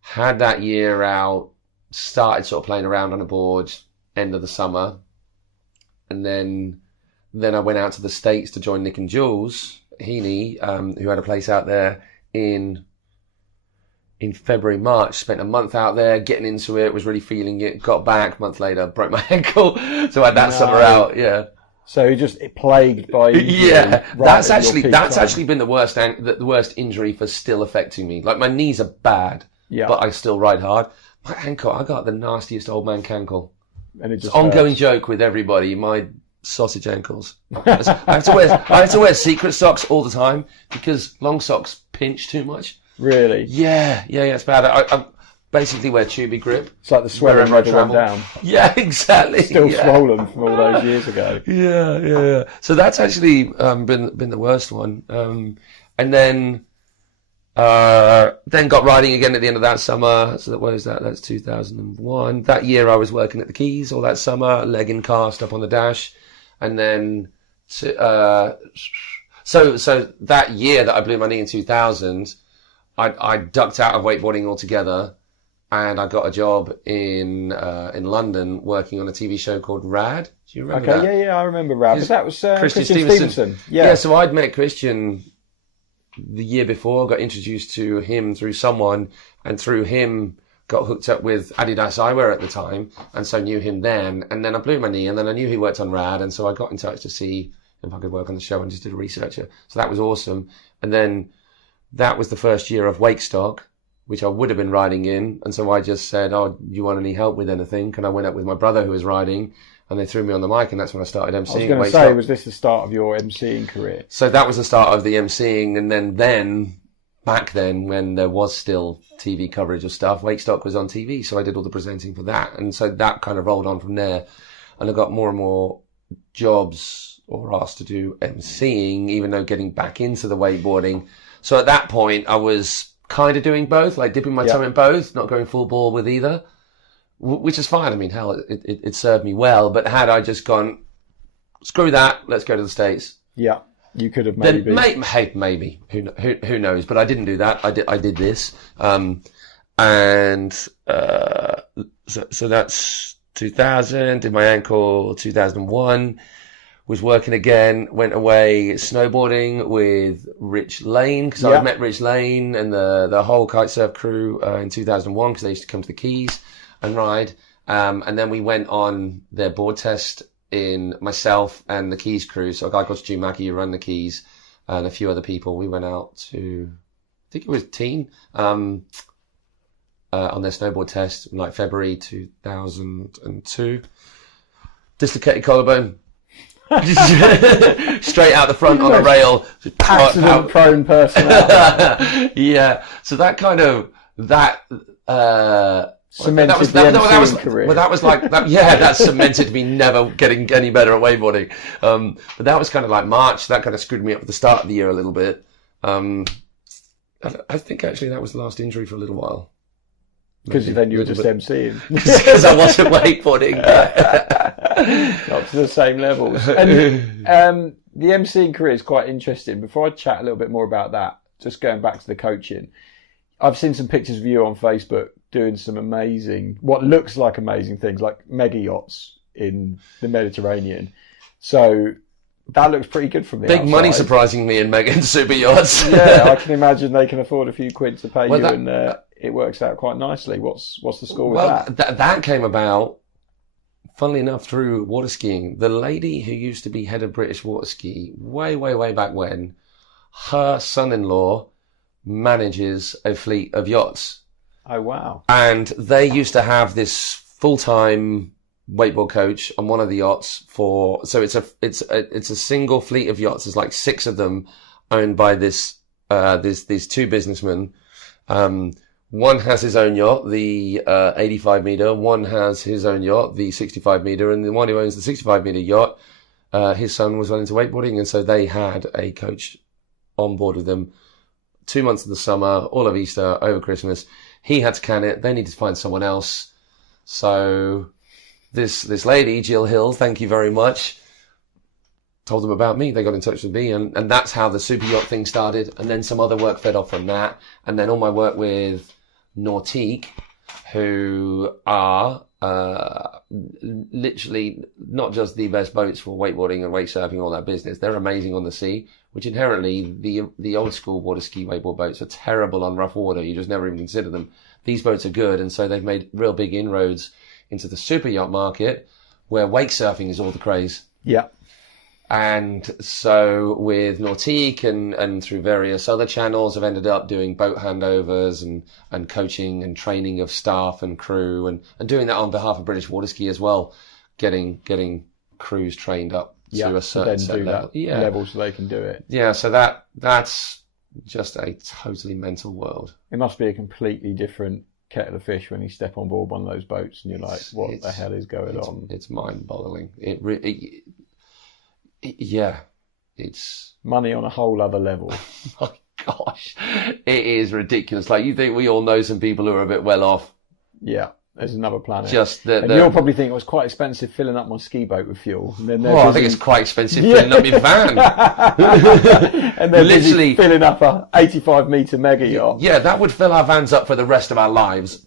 Had that year out, started sort of playing around on a board end of the summer. And then I went out to the States to join Nick and Jules Heaney, who had a place out there in February, March. Spent a month out there getting into it, was really feeling it, got back a month later, broke my ankle. So I had that summer out, yeah. So you're just plagued by injury. Yeah, right that's actually been the worst injury for still affecting me. Like my knees are bad, but I still ride hard. My ankle, I got the nastiest old man cankle. And it's ongoing joke with everybody. My sausage ankles. I have to wear secret socks all the time because long socks pinch too much. Really? Yeah, it's bad. I basically wear tubey grip. It's like the swelling never went down. Yeah, exactly. Still swollen from all those years ago. Yeah. So that's actually been the worst one. And then got riding again at the end of that summer. So what was that? That's 2001. That year I was working at the Keys all that summer, leg in cast up on the dash. And then, so that year that I blew my knee in 2000, I ducked out of wakeboarding altogether, and I got a job in London working on a TV show called Rad. Do you remember that? Yeah, I remember Rad. But that was Christian Stevenson. Yeah, so I'd met Christian the year before, got introduced to him through someone, and through him got hooked up with Adidas Eyewear at the time, and so knew him then. And then I blew my knee, and then I knew he worked on Rad, and so I got in touch to see if I could work on the show and just did a researcher. So that was awesome. And then that was the first year of Wakestock, which I would have been riding in. And so I just said, "Oh, do you want any help with anything?" And I went up with my brother who was riding, and they threw me on the mic, and that's when I started emceeing. I was going to say, was this the start of your emceeing career? So that was the start of the emceeing, and then back then, when there was still TV coverage of stuff, Wakestock was on TV, so I did all the presenting for that. And so that kind of rolled on from there. And I got more and more jobs or asked to do emceeing, even though getting back into the wakeboarding. So at that point, I was kind of doing both, like dipping my toe in both, not going full ball with either, which is fine. I mean, hell, it served me well. But had I just gone, screw that, let's go to the States. Yeah. You could have maybe. Maybe. Who knows? But I didn't do that. I did this. So that's 2000. Did my ankle 2001. Was working again. Went away snowboarding with Rich Lane because I met Rich Lane and the whole kitesurf crew in 2001 because they used to come to the Keys and ride. And then we went on their board test in myself and the Keys crew. So a guy called Stu Mackey who ran the Keys and a few other people. We went out to, I think it was Teen, on their snowboard test in like February 2002. Dislocated collarbone. Straight out the front on a rail. Accident prone personality. Yeah. So that kind of, cemented the career. Well, that was like that. Yeah, that cemented me never getting any better at wakeboarding. But that was kind of like March. That kind of screwed me up at the start of the year a little bit. I think actually that was the last injury for a little while. Because then you were just emceeing. Because I wasn't wakeboarding. Not to the same levels. And the emceeing career is quite interesting. Before I chat a little bit more about that, just going back to the coaching, I've seen some pictures of you on Facebook doing some amazing, what looks like amazing things, like mega yachts in the Mediterranean. So that looks pretty good from the outside. Big money, surprisingly, in mega and super yachts. Yeah, I can imagine they can afford a few quid to pay you, and it works out quite nicely. What's the score with that? That came about, funnily enough, through water skiing. The lady who used to be head of British Water Ski, way back when, her son-in-law manages a fleet of yachts. Oh, wow. And they used to have this full-time wakeboard coach on one of the yachts so it's a single fleet of yachts. There's like 6 of them owned by these two businessmen. One has his own yacht, the 85 meter. One has his own yacht, the 65 meter. And the one who owns the 65 meter yacht, his son was well into wakeboarding. And so they had a coach on board with them 2 months of the summer, all of Easter, over Christmas. He had to can it. They needed to find someone else. So this lady, Jill Hill, thank you very much, told them about me. They got in touch with me, and that's how the super yacht thing started. And then some other work fed off from that. And then all my work with Nautique, who are literally not just the best boats for wakeboarding and wake surfing, all that business. They're amazing on the sea, which inherently the old school water ski wakeboard boats are terrible on rough water. You just never even consider them. These boats are good, and so they've made real big inroads into the super yacht market, where wake surfing is all the craze. Yeah. And so with Nautique and through various other channels, I've ended up doing boat handovers and coaching and training of staff and crew and doing that on behalf of British Waterski as well, getting crews trained up to a certain set level. Level so they can do it. Yeah, so that's just a totally mental world. It must be a completely different kettle of fish when you step on board one of those boats and you're like, what the hell is going on? It's mind-boggling. It's money on a whole other level. My gosh, it is ridiculous. Like, you think we all know some people who are a bit well off. Yeah, there's another planet. And you'll probably think it was quite expensive filling up my ski boat with fuel. And then I think it's quite expensive filling up your van. And they're literally filling up a 85-metre mega yacht. Yeah, that would fill our vans up for the rest of our lives.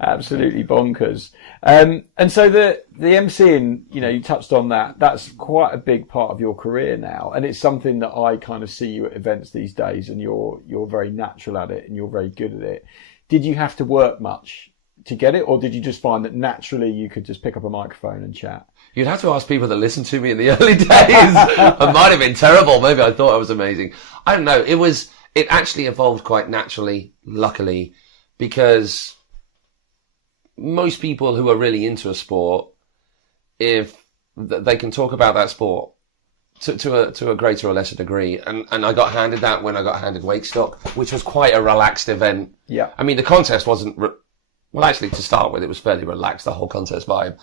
Absolutely bonkers. And so the MCing, you touched on that. That's quite a big part of your career now, and it's something that I kind of see you at events these days, and you're very natural at it, and you're very good at it. Did you have to work much to get it, or did you just find that naturally you could just pick up a microphone and chat? You'd have to ask people that listened to me in the early days. I might have been terrible. Maybe I thought I was amazing. I don't know. It actually evolved quite naturally, luckily, because most people who are really into a sport, if they can talk about that sport to a greater or lesser degree, and I got handed that when I got handed Wakestock, which was quite a relaxed event. Yeah. I mean, the contest wasn't, well, actually, to start with, it was fairly relaxed, the whole contest vibe.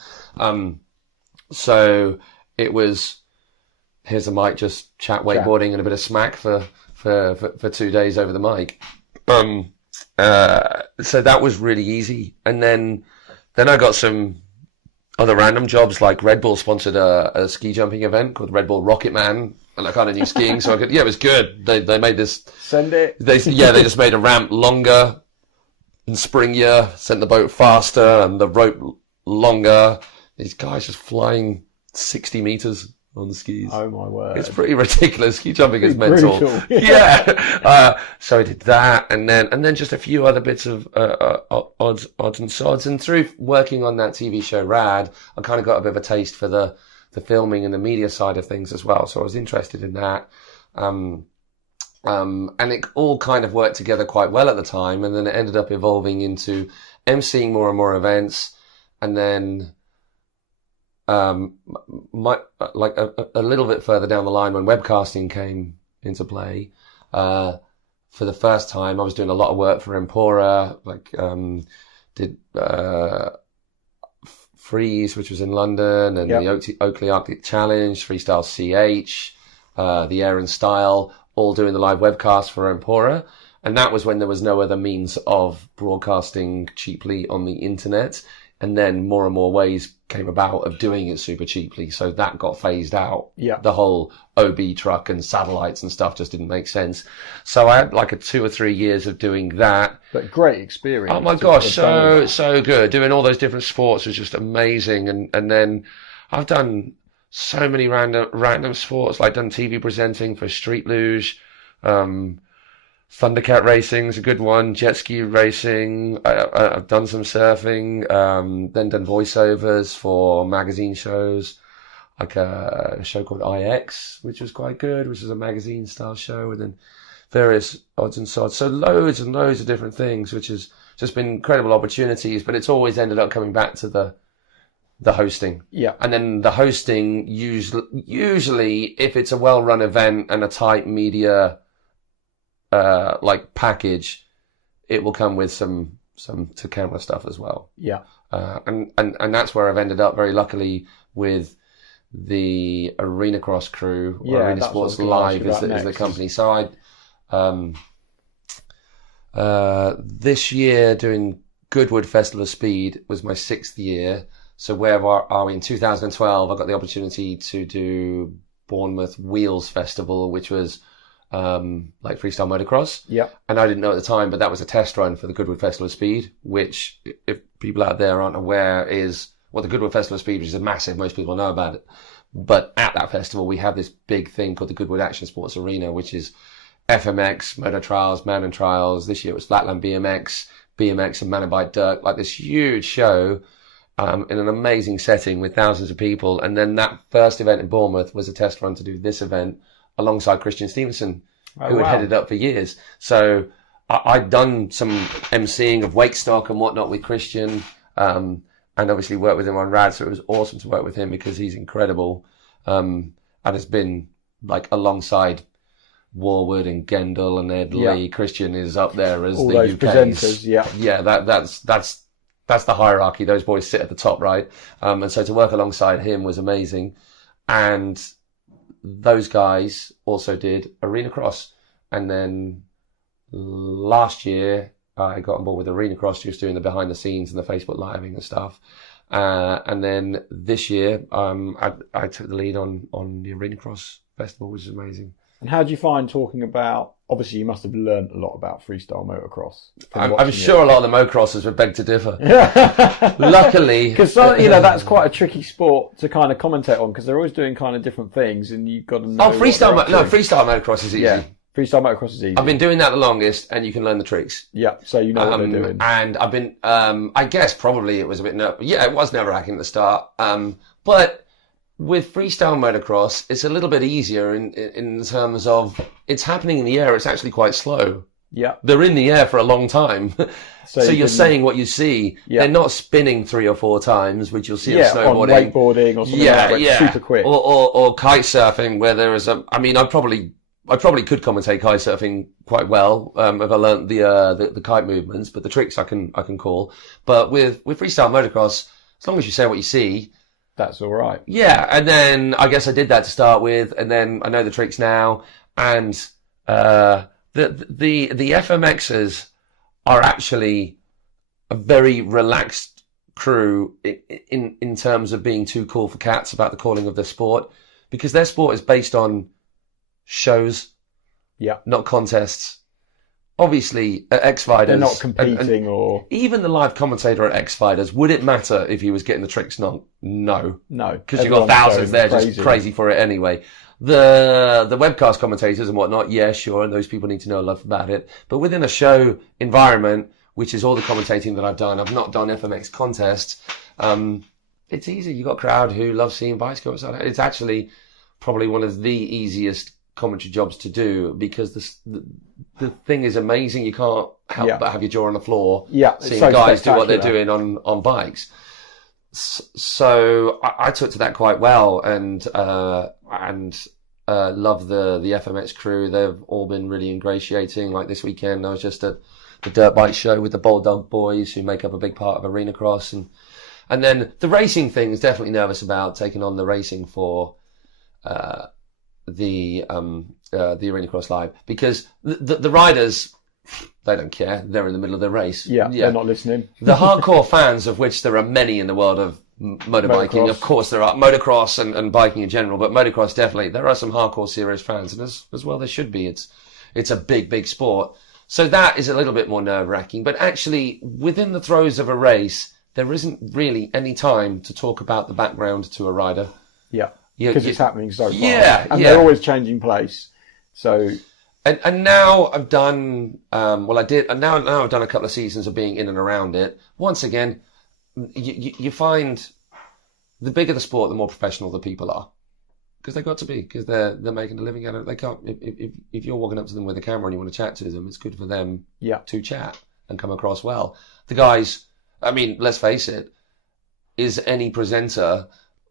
So it was, here's a mic, just chat wakeboarding and a bit of smack for 2 days over the mic. So that was really easy. And then I got some other random jobs, like Red Bull sponsored a ski jumping event called Red Bull Rocket Man, and I kind of knew skiing, so I could, it was good. They made this. Send it. They just made a ramp longer and springier, sent the boat faster and the rope longer. These guys just flying 60 meters on the skis. Oh my word. It's pretty ridiculous. Ski jumping is mental. Yeah. So I did that, and then just a few other bits of odds and sods. And through working on that TV show Rad, I kind of got a bit of a taste for the filming and the media side of things as well. So I was interested in that. And it all kind of worked together quite well at the time, and then it ended up evolving into emceeing more and more events, and then a little bit further down the line, when webcasting came into play, for the first time, I was doing a lot of work for Empora, did Freeze, which was in London, and the Oakley Arctic Challenge, Freestyle CH, the Air and Style, all doing the live webcast for Empora. And that was when there was no other means of broadcasting cheaply on the internet. And then more and more ways came about of doing it super cheaply. So that got phased out. Yeah. The whole OB truck and satellites and stuff just didn't make sense. So I had like a 2 or 3 years of doing that. But great experience. Oh my gosh, so good. Doing all those different sports was just amazing. And then I've done so many random sports, like done TV presenting for Street Luge, Thundercat racing is a good one. Jet ski racing. I've done some surfing. Then done voiceovers for magazine shows, like a show called IX, which was quite good, which is a magazine style show, and then various odds and sods. So loads and loads of different things, which has just been incredible opportunities. But it's always ended up coming back to the hosting. Yeah. And then the hosting usually if it's a well run event and a tight media package, it will come with some to camera stuff as well. Yeah. And that's where I've ended up very luckily with the Arena Cross crew. Arena Sports Live is the company. So this year doing Goodwood Festival of Speed was my 6th year. So where are we? In 2012, I got the opportunity to do Bournemouth Wheels Festival, which was like freestyle motocross. Yeah. And I didn't know at the time, but that was a test run for the Goodwood Festival of Speed, which, if people out there aren't aware, is the Goodwood Festival of Speed, which is massive. Most people know about it. But at that festival, we have this big thing called the Goodwood Action Sports Arena, which is FMX, Moto Trials, Mountain Trials. This year it was Flatland BMX and Mountain Bike Dirt, like this huge show. in an amazing setting with thousands of people. And then that first event in Bournemouth was a test run to do this event alongside Christian Stevenson, who had headed up for years. So I'd done some emceeing of wake stock and whatnot with Christian, and obviously worked with him on Rad. So it was awesome to work with him because he's incredible. And has been like alongside Warwood and Gendel and Ed Lee. Christian is up there as all the those UK's presenters. Yeah, that's the hierarchy. Those boys sit at the top, right? And so to work alongside him was amazing. And those guys also did Arena Cross. And then last year, I got on board with Arena Cross, just doing the behind the scenes and the Facebook living and stuff. And then this year, I took the lead on the Arena Cross Festival, which is amazing. And how do you find talking about, obviously you must have learned a lot about freestyle motocross. I'm sure a lot of the motocrossers would beg to differ. Luckily. Because, that's quite a tricky sport to kind of commentate on, because they're always doing kind of different things and you've got to know. Freestyle motocross is easy. Yeah, freestyle motocross is easy. I've been doing that the longest and you can learn the tricks. Yeah, so you know what they're doing. And I've been, I guess probably it was a bit, it was nerve-wracking at the start. But with freestyle motocross, it's a little bit easier in terms of it's happening in the air. It's actually quite slow. Yeah. They're in the air for a long time. So you're saying what you see. Yeah. They're not spinning 3 or 4 times, which you'll see on snowboarding. On wakeboarding or something super quick. Or kite surfing, where there is I probably could commentate kite surfing quite well, if I learnt the kite movements, but the tricks I can call. But with freestyle motocross, as long as you say what you see, that's all right. Yeah, and then I guess I did that to start with, and then I know the tricks now. And the FMXers are actually a very relaxed crew in terms of being too cool for cats about the calling of their sport, because their sport is based on shows, not contests. Obviously, at X-Fighters... They're not competing or... Even the live commentator at X-Fighters, would it matter if he was getting the tricks wrong? No. No. Because you've got thousands there just crazy for it anyway. The webcast commentators and whatnot, yeah, sure, and those people need to know a lot about it. But within a show environment, which is all the commentating that I've done, I've not done FMX contests, it's easy. You've got a crowd who love seeing bikes go outside. It's actually probably one of the easiest commentary jobs to do, because the thing is amazing. You can't help but have your jaw on the floor seeing guys do what they're doing on bikes. So I took to that quite well, and love the FMX crew. They've all been really ingratiating. Like this weekend, I was just at the dirt bike show with the Bulldog boys, who make up a big part of Arena Cross, and then the racing thing is definitely nervous about taking on the racing for the Arena Cross Live, because the riders, they don't care. They're in the middle of their race. Yeah, they're not listening. The hardcore fans, of which there are many in the world of motorbiking, of course there are, motocross and biking in general, but motocross definitely, there are some hardcore serious fans, and as well there should be. It's a big sport. So that is a little bit more nerve-wracking, but actually within the throes of a race, there isn't really any time to talk about the background to a rider. Yeah. Because it's happening so fast. And they're always changing place. So, and now I've done, now I've done a couple of seasons of being in and around it. Once again, you find the bigger the sport, the more professional the people are. Because they've got to be, because they're making a living at it. They can't, if you're walking up to them with a camera and you want to chat to them, it's good for them to chat and come across well. The guys, I mean, let's face it, is any presenter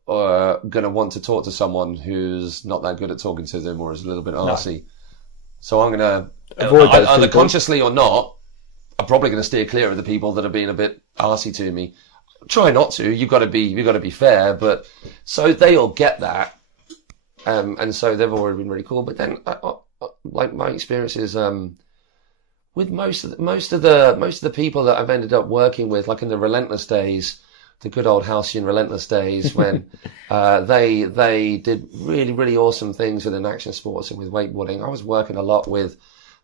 going to want to talk to someone who's not that good at talking to them or is a little bit arsey? No. So I'm going to avoid those either people. Consciously or not, I'm probably going to steer clear of the people that are being a bit arsey to me. Try not to. You've got to be fair, but so they all get that, and so they've already been really cool. But then, like my experiences with most of the people that I've ended up working with, like in the Relentless days. The good old halcyon Relentless days, when they did really awesome things within action sports and with wakeboarding. I was working a lot with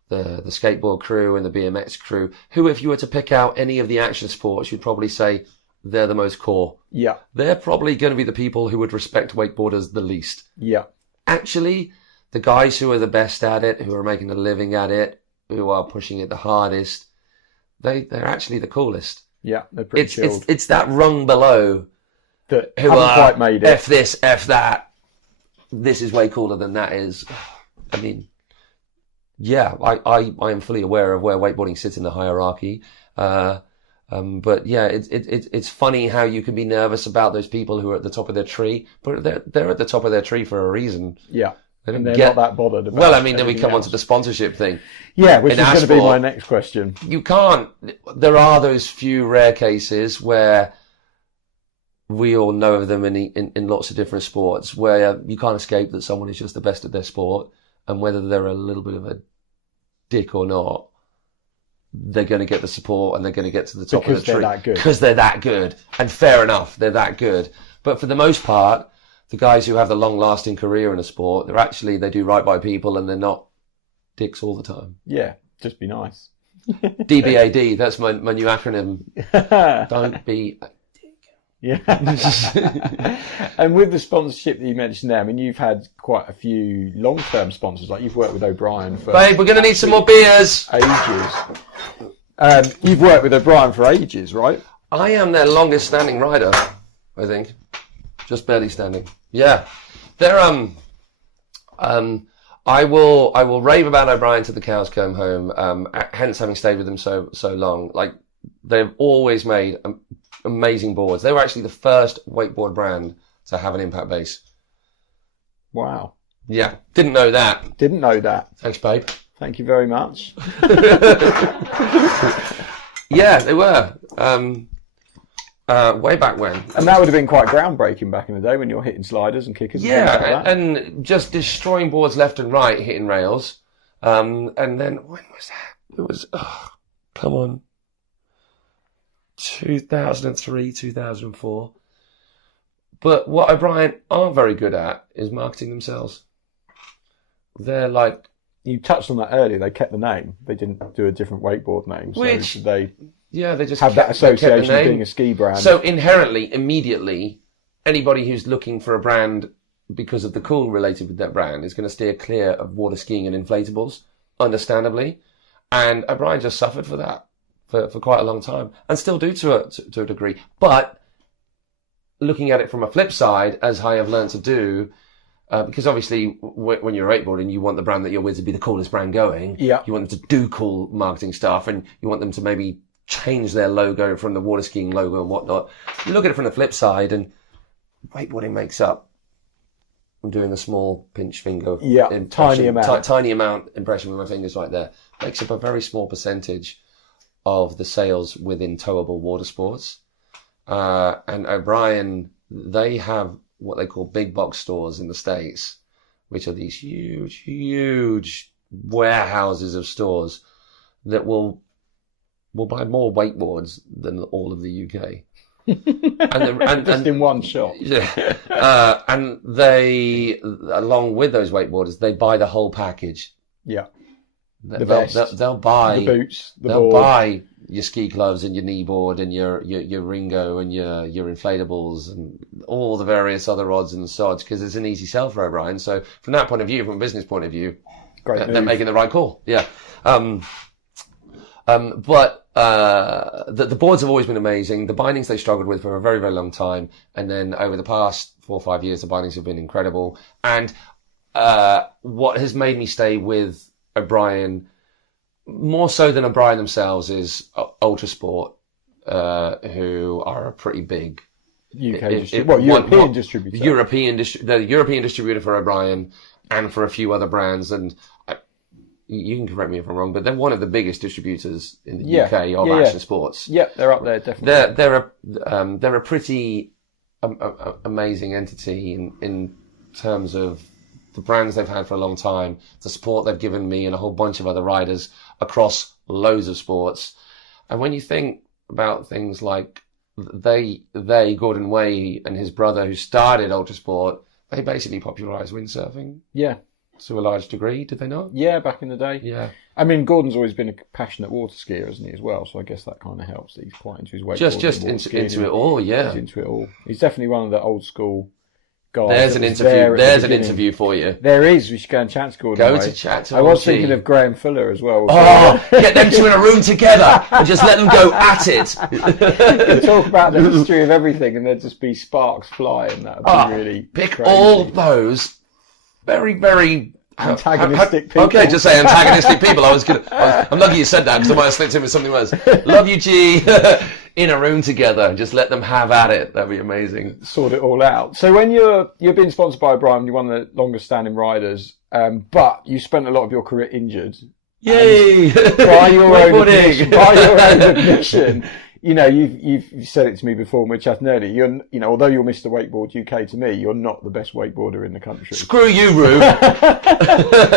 the skateboard crew and the BMX crew, who, if you were to pick out any of the action sports, you'd probably say they're the most core. Yeah. They're probably going to be the people who would respect wakeboarders the least. Yeah. Actually, the guys who are the best at it, who are making a living at it, who are pushing it the hardest, they're actually the coolest. Yeah, they're pretty chilled. It's that rung below That who haven't are quite made it. F this, F that. This is way cooler than that is. I mean, yeah, I am fully aware of where wakeboarding sits in the hierarchy. But yeah, it's funny how you can be nervous about those people who are at the top of their tree, but they're at the top of their tree for a reason. Yeah. They And they're not that bothered about Well, I mean, then we come on else. to the sponsorship thing. Yeah, which is In our going to be my sport, next question. You can't. There are those few rare cases where we all know of them in lots of different sports where you can't escape that someone is just the best at their sport, and whether they're a little bit of a dick or not, they're going to get the support and they're going to get to the top of the tree. Because they're that good. Because they're that good. And fair enough, they're that good. But for the most part, the guys who have the long-lasting career in a sport, they do right by people and they're not dicks all the time. Yeah, just be nice. DBAD, that's my new acronym. Don't be a dick. Yeah. And with the sponsorship that you mentioned there, I mean, you've had quite a few long-term sponsors. Like you've worked with O'Brien for Babe, we're going to need some more beers. ages. You've worked with O'Brien for ages, right? I am their longest standing rider, I think. Just barely standing. Yeah. They're, I will rave about O'Brien till the cows come home, hence having stayed with them so long. Like, they've always made amazing boards. They were actually the first wakeboard brand to have an impact base. Wow. Yeah. Didn't know that. Didn't know that. Thanks, babe. Thank you very much. Yeah, they were. Way back when. And that would have been quite groundbreaking back in the day when you're hitting sliders and kickers. Yeah, and things like that. and just destroying boards left and right, hitting rails. And then, when was that? It was, come on. 2003, 2004. But what O'Brien are very good at is marketing themselves. They're like... You touched on that earlier. They kept the name. They didn't do a different wakeboard name. So Which... they Yeah, they just have that they kept the association of name. being a ski brand. So inherently, immediately, anybody who's looking for a brand because of the cool related with that brand is going to steer clear of water skiing and inflatables, understandably. And O'Brien just suffered for that for quite a long time, and still do to a degree. But looking at it from a flip side, as I have learned to do, because obviously when you're wakeboarding, you want the brand that you're with to be the coolest brand going. Yeah. You want them to do cool marketing stuff, and you want them to maybe change their logo from the water skiing logo and whatnot. You look at it from the flip side, and wakeboarding makes up, I'm doing a small pinch finger. Yeah, impression, tiny amount. tiny amount impression with my fingers right there. Makes up a very small percentage of the sales within towable water sports. And O'Brien, they have what they call big box stores in the States, which are these huge warehouses of stores that will buy more wakeboards than all of the UK. and Just in one shot. Yeah. And they, along with those wakeboarders, they buy the whole package. Yeah. They'll buy the boots, they'll buy your ski gloves and your knee board and your Ringo and your inflatables and all the various other odds and sods, because it's an easy sell for O'Brien. So from that point of view, from a business point of view, they're making the right call. Yeah. But the boards have always been amazing. The bindings they struggled with for a very, very long time. And then over the past 4 or 5 years, the bindings have been incredible. And what has made me stay with O'Brien, more so than O'Brien themselves, is Ultrasport, who are a pretty big European distributor. The European distributor for O'Brien and for a few other brands. And you can correct me if I'm wrong, but they're one of the biggest distributors in the UK of action sports. Yeah, they're up there, definitely. They're a pretty amazing entity in terms of the brands they've had for a long time, the support they've given me and a whole bunch of other riders across loads of sports. And when you think about things like Gordon Way and his brother who started Ultrasport, they basically popularised windsurfing. Yeah. To a large degree, did they not? Yeah, back in the day. Yeah. I mean, Gordon's always been a passionate water skier, hasn't he, as well? So I guess that kind of helps. He's quite into his wakeboarding. Just into it all, yeah. He's into it all. He's definitely one of the old school guys. There's an interview. There's an interview for you. There is. We should go and chat to Gordon. Go to chat to. I was thinking of Graham Fuller as well. Oh, get them two in a room together and just let them go at it. Talk about the history of everything, and there'd just be sparks flying. That would be really pick crazy. all those very, very antagonistic people. Okay, just say antagonistic people. I'm lucky you said that because I might have slipped in with something worse. Love you, G. In a room together and just let them have at it. That'd be amazing. Sort it all out. So when you're being sponsored by O'Brien, you're one of the longest standing riders, but you spent a lot of your career injured. Yay! By your own admission, you know, you've said it to me before, which I've known it. Although you're Mr Wakeboard UK to me, you're not the best wakeboarder in the country. Screw you, Rube.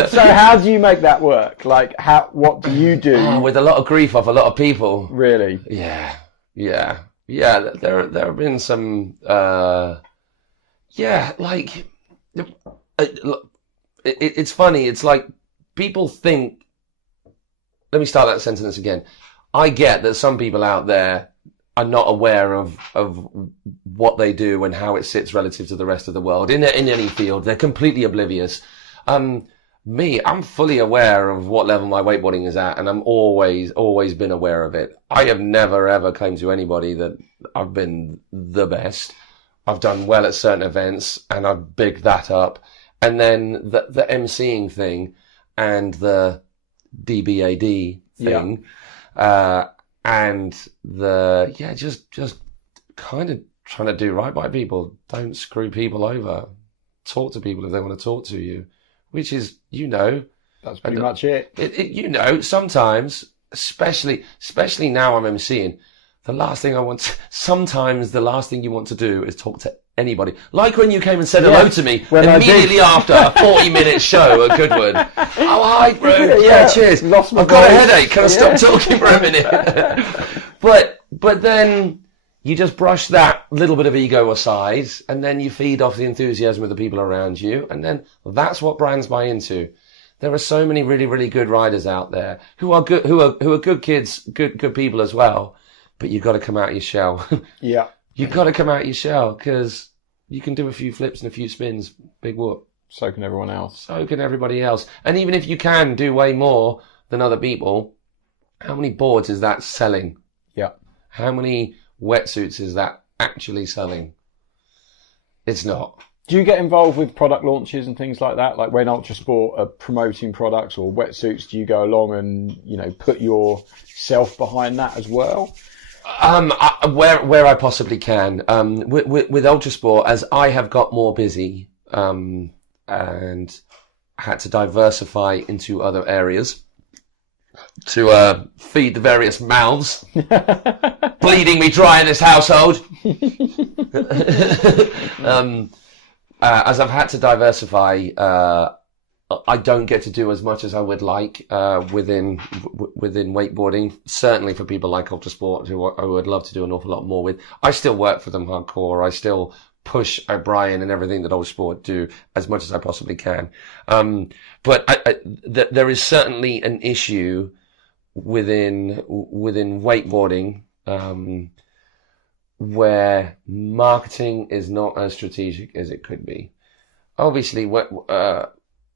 So how do you make that work? Like, what do you do? With a lot of grief off a lot of people. Really? Yeah. There have been some. It's funny. It's like people think. Let me start that sentence again. I get that some people out there are not aware of what they do and how it sits relative to the rest of the world in any field. They're completely oblivious. I'm fully aware of what level my wakeboarding is at, and I'm always been aware of it. I have never ever claimed to anybody that I've been the best. I've done well at certain events, and I've bigged that up. And then the MCing thing and the DBAD thing, and just kind of trying to do right by people. Don't screw people over. Talk to people if they want to talk to you. Which is, that's pretty much it. Sometimes, especially now I'm MCing, sometimes the last thing you want to do is talk to anybody. Like when you came and said hello to me immediately after a 40-minute show at Goodwood. Oh, hi, bro. Yeah, cheers. I've got a headache. Can I stop talking for a minute? But then you just brush that little bit of ego aside, and then you feed off the enthusiasm of the people around you, and then that's what brands buy into. There are so many really, really good riders out there who are good kids, good people as well. But you've got to come out of your shell. Yeah, you've got to come out of your shell because you can do a few flips and a few spins. Big whoop. So can everyone else. So can everybody else. And even if you can do way more than other people, how many boards is that selling? Yeah. How many wetsuits is that actually selling? It's not. Do you get involved with product launches and things like that? Like when Ultrasport are promoting products or wetsuits, do you go along and, put yourself behind that as well? Where I possibly can. With Ultrasport, as I have got more busy, and had to diversify into other areas to feed the various mouths bleeding me dry in this household. As I've had to diversify, I don't get to do as much as I would like within wakeboarding. Certainly for people like Ultrasport, who I would love to do an awful lot more with. I still work for them hardcore. I still push O'Brien and everything that Ultrasport do as much as I possibly can. But there is certainly an issue within wakeboarding where marketing is not as strategic as it could be. Obviously, you're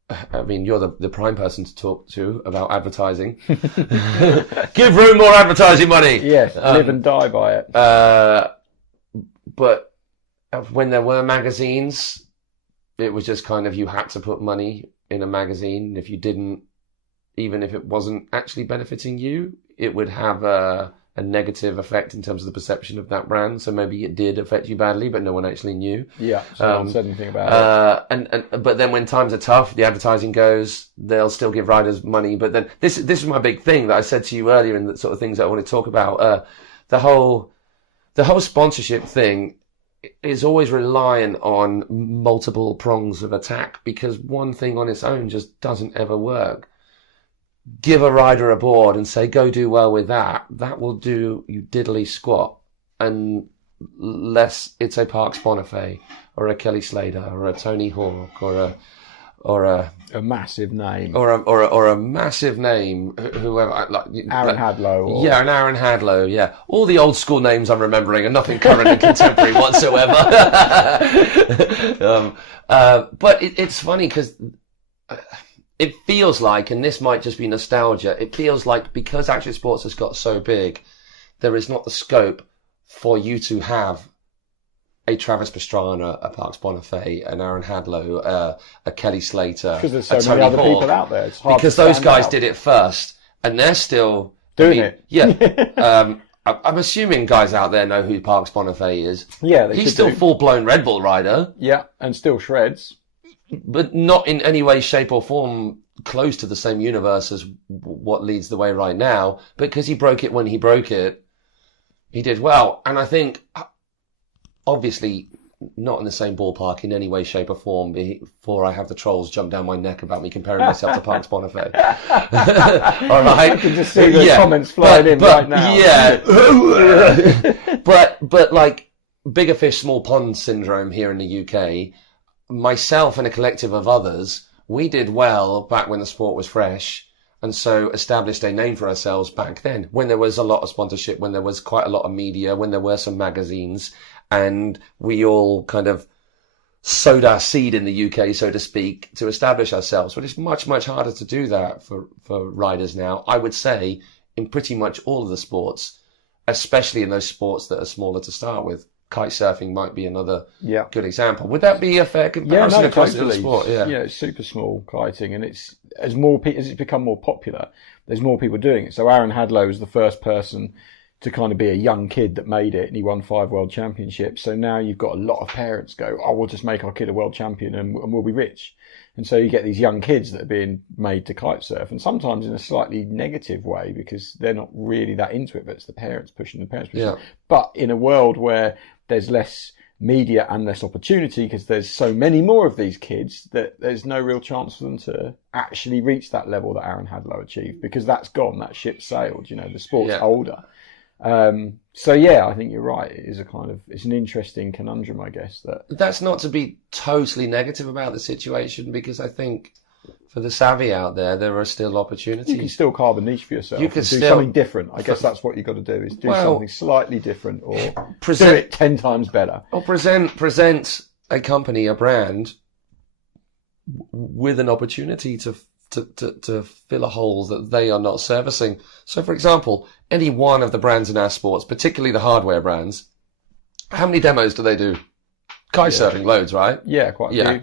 the prime person to talk to about advertising. Give Room more advertising money. Yes, live and die by it. But when there were magazines, it was just kind of you had to put money in a magazine. If you didn't, even if it wasn't actually benefiting you, it would have a negative effect in terms of the perception of that brand. So maybe it did affect you badly, but no one actually knew. Yeah, so no one said anything about it. But then when times are tough, the advertising goes, they'll still give riders money. But then this is my big thing that I said to you earlier, and the sort of things that I want to talk about. The whole sponsorship thing is always reliant on multiple prongs of attack, because one thing on its own just doesn't ever work. Give a rider a board and say, go do well with that. That will do you diddly squat, unless it's a Parks Bonifay or a Kelly Slater or a Tony Hawk or or a massive name, or a massive name, whoever, like Aaron Hadlow, an Aaron Hadlow, yeah, all the old school names I'm remembering are nothing current and contemporary whatsoever. But it's funny because it feels like, and this might just be nostalgia, it feels like because action sports has got so big, there is not the scope for you to have a Travis Pastrana, a Parks Bonifay, an Aaron Hadlow, a Kelly Slater, because there's so a Tony many other Hawk, people out there. It's hard because to those stand guys out. did it first, and they're still doing it. Yeah. I'm assuming guys out there know who Parks Bonifay is. Yeah, he's still full-blown Red Bull rider. Yeah, and still shreds, but not in any way, shape, or form close to the same universe as what leads the way right now. Because he broke it when he broke it, he did well, and I think, obviously, not in the same ballpark in any way, shape, or form before I have the trolls jump down my neck about me comparing myself to Parks Bonifay. All right. I can just see the comments flying in right now. Yeah. but like bigger fish, small pond syndrome here in the UK, myself and a collective of others, we did well back when the sport was fresh. And so established a name for ourselves back then, when there was a lot of sponsorship, when there was quite a lot of media, when there were some magazines, and we all kind of sowed our seed in the UK, so to speak, to establish ourselves. But it's much, much harder to do that for riders now, I would say, in pretty much all of the sports, especially in those sports that are smaller to start with. Kite surfing might be another good example. Would that be a fair comparison across the sport? Yeah, it's super small kiting, and it's as it's become more popular, there's more people doing it. So Aaron Hadlow was the first person to kind of be a young kid that made it, and he won 5 world championships. So now you've got a lot of parents go, oh, we'll just make our kid a world champion and we'll be rich. And so you get these young kids that are being made to kite surf, and sometimes in a slightly negative way because they're not really that into it, but it's the parents pushing. But in a world where there's less media and less opportunity because there's so many more of these kids, that there's no real chance for them to actually reach that level that Aaron Hadlow achieved, because that's gone, that ship sailed, you know, the sport's older. So yeah, I think you're right. It is it's an interesting conundrum, I guess. That's not to be totally negative about the situation, because I think for the savvy out there, there are still opportunities. You can still carve a niche for yourself. You can do something different. I guess that's what you've got to do, is do something slightly different, or do it 10 times better. Or present a company, a brand, with an opportunity to fill a hole that they are not servicing. So, for example, any one of the brands in our sports, particularly the hardware brands, how many demos do they do? Kite surfing, loads, right? Yeah, quite a few.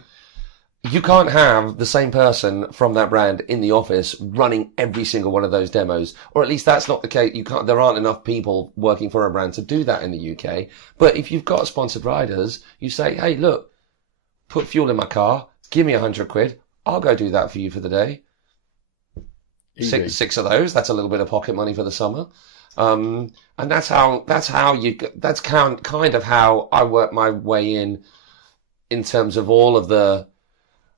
You can't have the same person from that brand in the office running every single one of those demos, or at least that's not the case. There aren't enough people working for a brand to do that in the UK. But if you've got sponsored riders, you say, hey, look, put fuel in my car, give me £100, I'll go do that for you for the day. Six of those. That's a little bit of pocket money for the summer. And that's kind of how I work my way in terms of all of the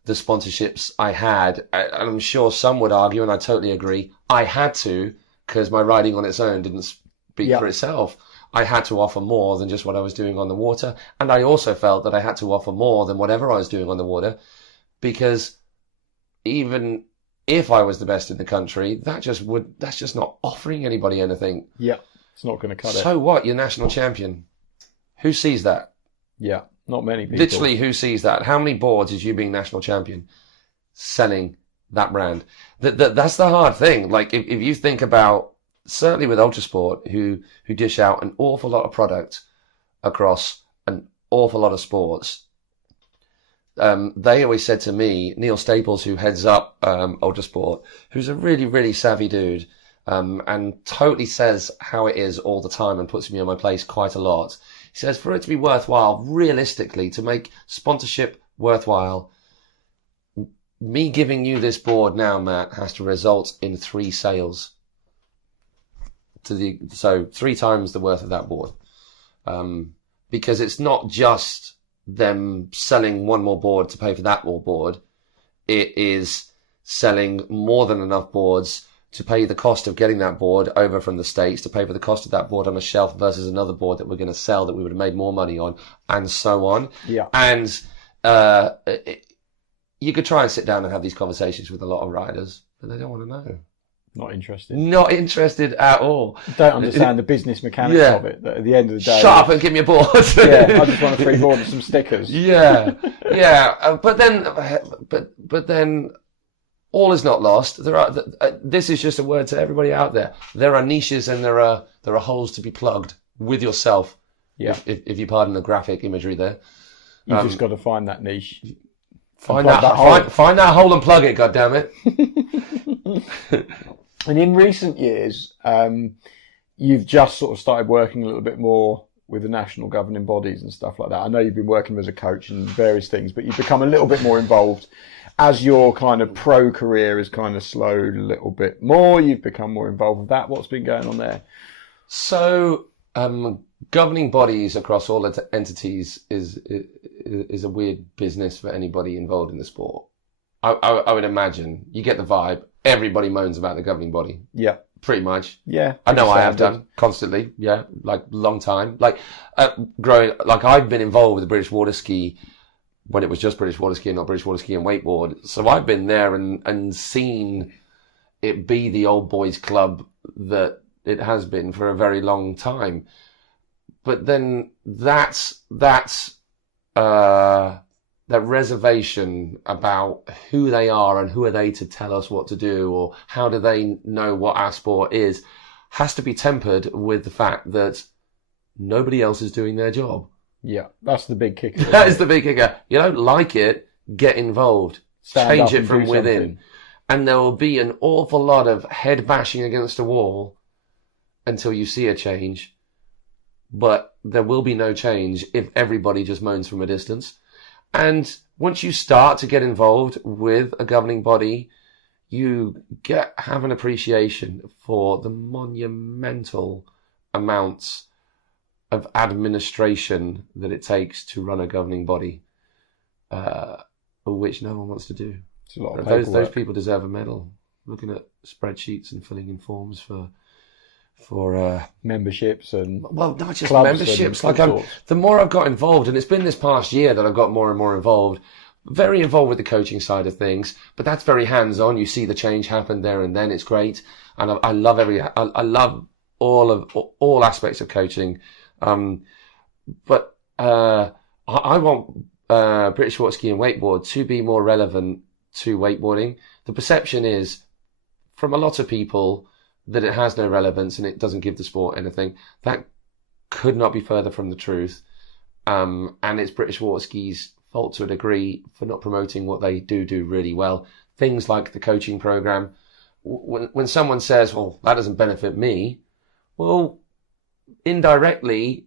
sponsorships I had. And I'm sure some would argue, and I totally agree, I had to, because my riding on its own didn't speak for itself. I had to offer more than just what I was doing on the water. And I also felt that I had to offer more than whatever I was doing on the water, because even if I was the best in the country, that's just not offering anybody anything. Yeah, it's not going to cut it. So what? You're national champion. Who sees that? Yeah, not many people. Literally, who sees that? How many boards is you being national champion selling that brand? That's the hard thing. Like, if you think about, certainly with Ultrasport, who dish out an awful lot of product across an awful lot of sports, they always said to me, Neil Staples, who heads up Ultrasport, who's a really, really savvy dude, and totally says how it is all the time and puts me on my place quite a lot. He says, for it to be worthwhile, realistically, to make sponsorship worthwhile, me giving you this board now, Matt, has to result in 3 sales. So 3 times the worth of that board. Because it's not just them selling one more board to pay for that more board. It is selling more than enough boards to pay the cost of getting that board over from the States, to pay for the cost of that board on a shelf versus another board that we're going to sell that we would have made more money on, and so on. Yeah. And you could try and sit down and have these conversations with a lot of riders, but they don't want to know. Not interested. Not interested at all. Don't understand the business mechanics of it. That at the end of the day, shut up and give me a board. Yeah, I just want a free board and some stickers. Yeah. But then, all is not lost. This is just a word to everybody out there. There are niches and there are holes to be plugged with yourself. Yeah. If you pardon the graphic imagery there, you've just got to find that niche. Find that hole and plug it. God damn it. And in recent years, you've just sort of started working a little bit more with the national governing bodies and stuff like that. I know you've been working as a coach and various things, but you've become a little bit more involved. As your kind of pro career has kind of slowed a little bit more, you've become more involved with that. What's been going on there? So, governing bodies across all entities is a weird business for anybody involved in the sport. I would imagine you get the vibe. Everybody moans about the governing body. Yeah. Pretty much. Yeah. I know I have done constantly. Yeah. Like long time. Like growing, like I've been involved with the British water ski when it was just British water ski and not British water ski and wakeboard. So I've been there and seen it be the old boys club that it has been for a very long time. But then that reservation about who they are and who are they to tell us what to do or how do they know what our sport is has to be tempered with the fact that nobody else is doing their job. Yeah, that's the big kicker. That is the big kicker. You don't like it, get involved. Change it from within. Something. And there will be an awful lot of head bashing against a wall until you see a change. But there will be no change if everybody just moans from a distance. And once you start to get involved with a governing body, you have an appreciation for the monumental amounts of administration that it takes to run a governing body, which no one wants to do. It's a lot of those people deserve a medal. Looking at spreadsheets and filling in forms for memberships and not just memberships. Like the more I've got involved, and it's been this past year that I've got more and more involved. Very involved with the coaching side of things, but that's very hands-on. You see the change happen there and then. It's great, and I love I love all aspects of coaching. But I want British water ski and wakeboard to be more relevant to wakeboarding. The perception is from a lot of people that it has no relevance and it doesn't give the sport anything. That could not be further from the truth. And it's British water ski's fault to a degree for not promoting what they do really well. Things like the coaching program. When someone says, well, that doesn't benefit me, well, indirectly,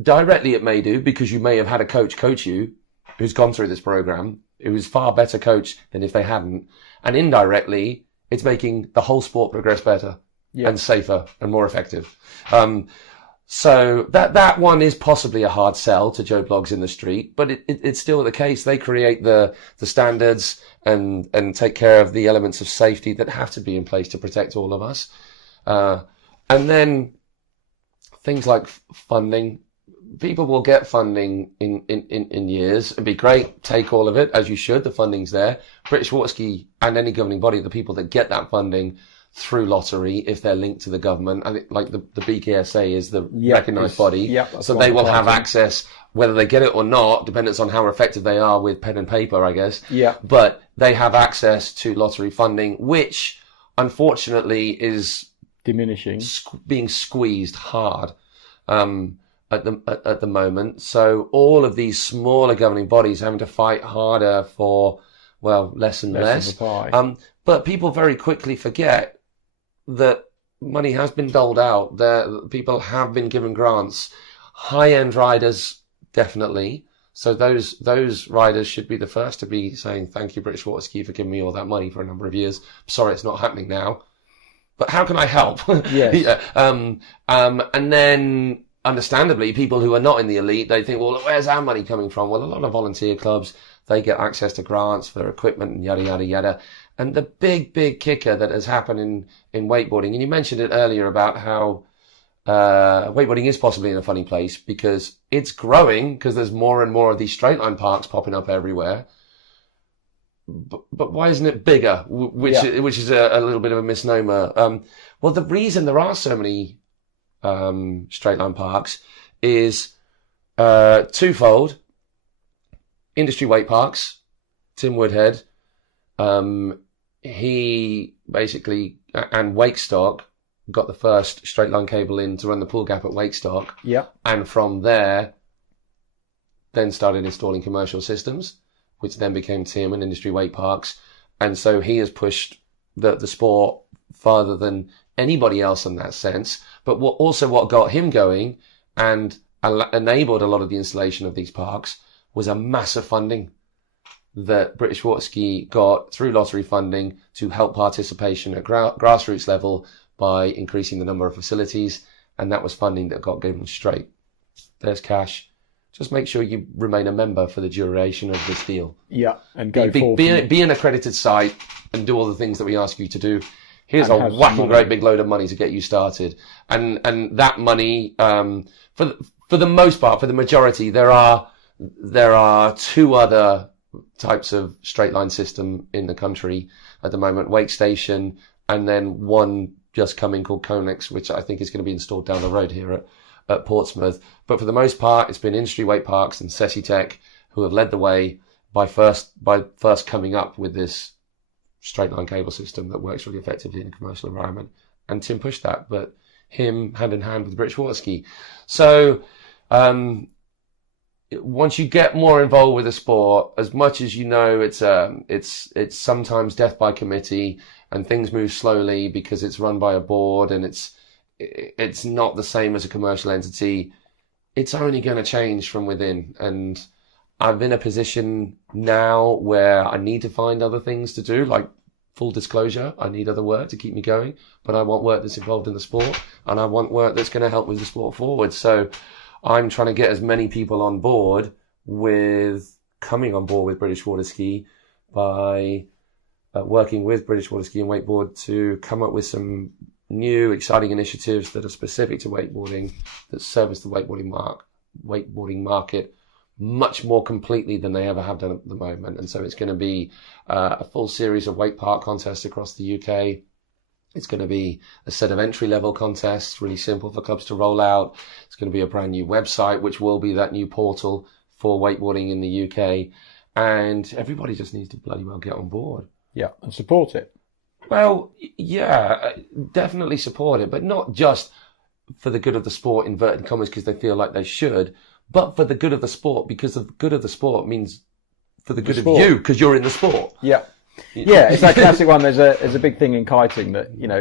directly it may do, because you may have had a coach you who's gone through this program, who's far better coach than if they hadn't. And indirectly, it's making the whole sport progress better and safer and more effective. So that one is possibly a hard sell to Joe Bloggs in the street, but it's still the case. They create the standards and take care of the elements of safety that have to be in place to protect all of us. And then things like funding. People will get funding in years. It'd be great. Take all of it, as you should. The funding's there. British water ski and any governing body, the people that get that funding through lottery, if they're linked to the government, and like the BKSA is the recognised body, so they will have access, whether they get it or not, depends on how effective they are with pen and paper, I guess. Yeah. But they have access to lottery funding, which unfortunately is diminishing, being squeezed hard. At the moment. So all of these smaller governing bodies having to fight harder for, well, less and less. But people very quickly forget that money has been doled out. People have been given grants. High-end riders, definitely. So those riders should be the first to be saying, thank you, British Water Ski, for giving me all that money for a number of years. Sorry, it's not happening now. But how can I help? Yes. And then, understandably, people who are not in the elite, they think, well, where's our money coming from? Well, a lot of volunteer clubs, they get access to grants for equipment and yada, yada, yada. And the big kicker that has happened in wakeboarding, and you mentioned it earlier about how wakeboarding is possibly in a funny place because it's growing because there's more and more of these straight line parks popping up everywhere. but why isn't it bigger? Which is a little bit of a misnomer. Well, the reason there are so many straight line parks is twofold. Industry weight parks. Tim Woodhead, he basically, and Wakestock, got the first straight line cable in to run the pool gap at Wakestock. Yeah. And from there, then started installing commercial systems, which then became Tim and Industry Weight Parks. And so he has pushed the sport farther than anybody else in that sense. But what got him going and enabled a lot of the installation of these parks was a massive funding that British Water Ski got through lottery funding to help participation at grassroots level by increasing the number of facilities. And that was funding that got given straight. There's cash. Just make sure you remain a member for the duration of this deal. Yeah, and be an accredited site and do all the things that we ask you to do. Here's a whacking great big load of money to get you started. And that money, for the most part, for the majority, there are two other types of straight line system in the country at the moment, Wake Station, and then one just coming called Connex, which I think is going to be installed down the road here at Portsmouth. But for the most part, it's been Industry Weight Parks and Sesitech who have led the way by first coming up with this straight line cable system that works really effectively in a commercial environment. And Tim pushed that, but him hand in hand with British Water Ski. So, once you get more involved with the sport, as much as you know, it's sometimes death by committee and things move slowly because it's run by a board and it's not the same as a commercial entity. It's only going to change from within. And I'm in a position now where I need to find other things to do, like full disclosure. I need other work to keep me going, but I want work that's involved in the sport and I want work that's going to help with the sport forward. So I'm trying to get as many people on board with coming on board with British Water Ski by working with British Water Ski and Wakeboard to come up with some new exciting initiatives that are specific to wakeboarding, that service the wakeboarding market much more completely than they ever have done at the moment. And so it's going to be a full series of wake park contests across the UK. It's going to be a set of entry-level contests, really simple for clubs to roll out. It's going to be a brand new website, which will be that new portal for wakeboarding in the UK. And everybody just needs to bloody well get on board. Yeah, and support it. Well, yeah, definitely support it, but not just for the good of the sport, inverted commas, because they feel like they should, but for the good of the sport, because the good of the sport means for the good of you, because you're in the sport. Yeah. Yeah, it's that classic one. There's a big thing in kiting that, you know,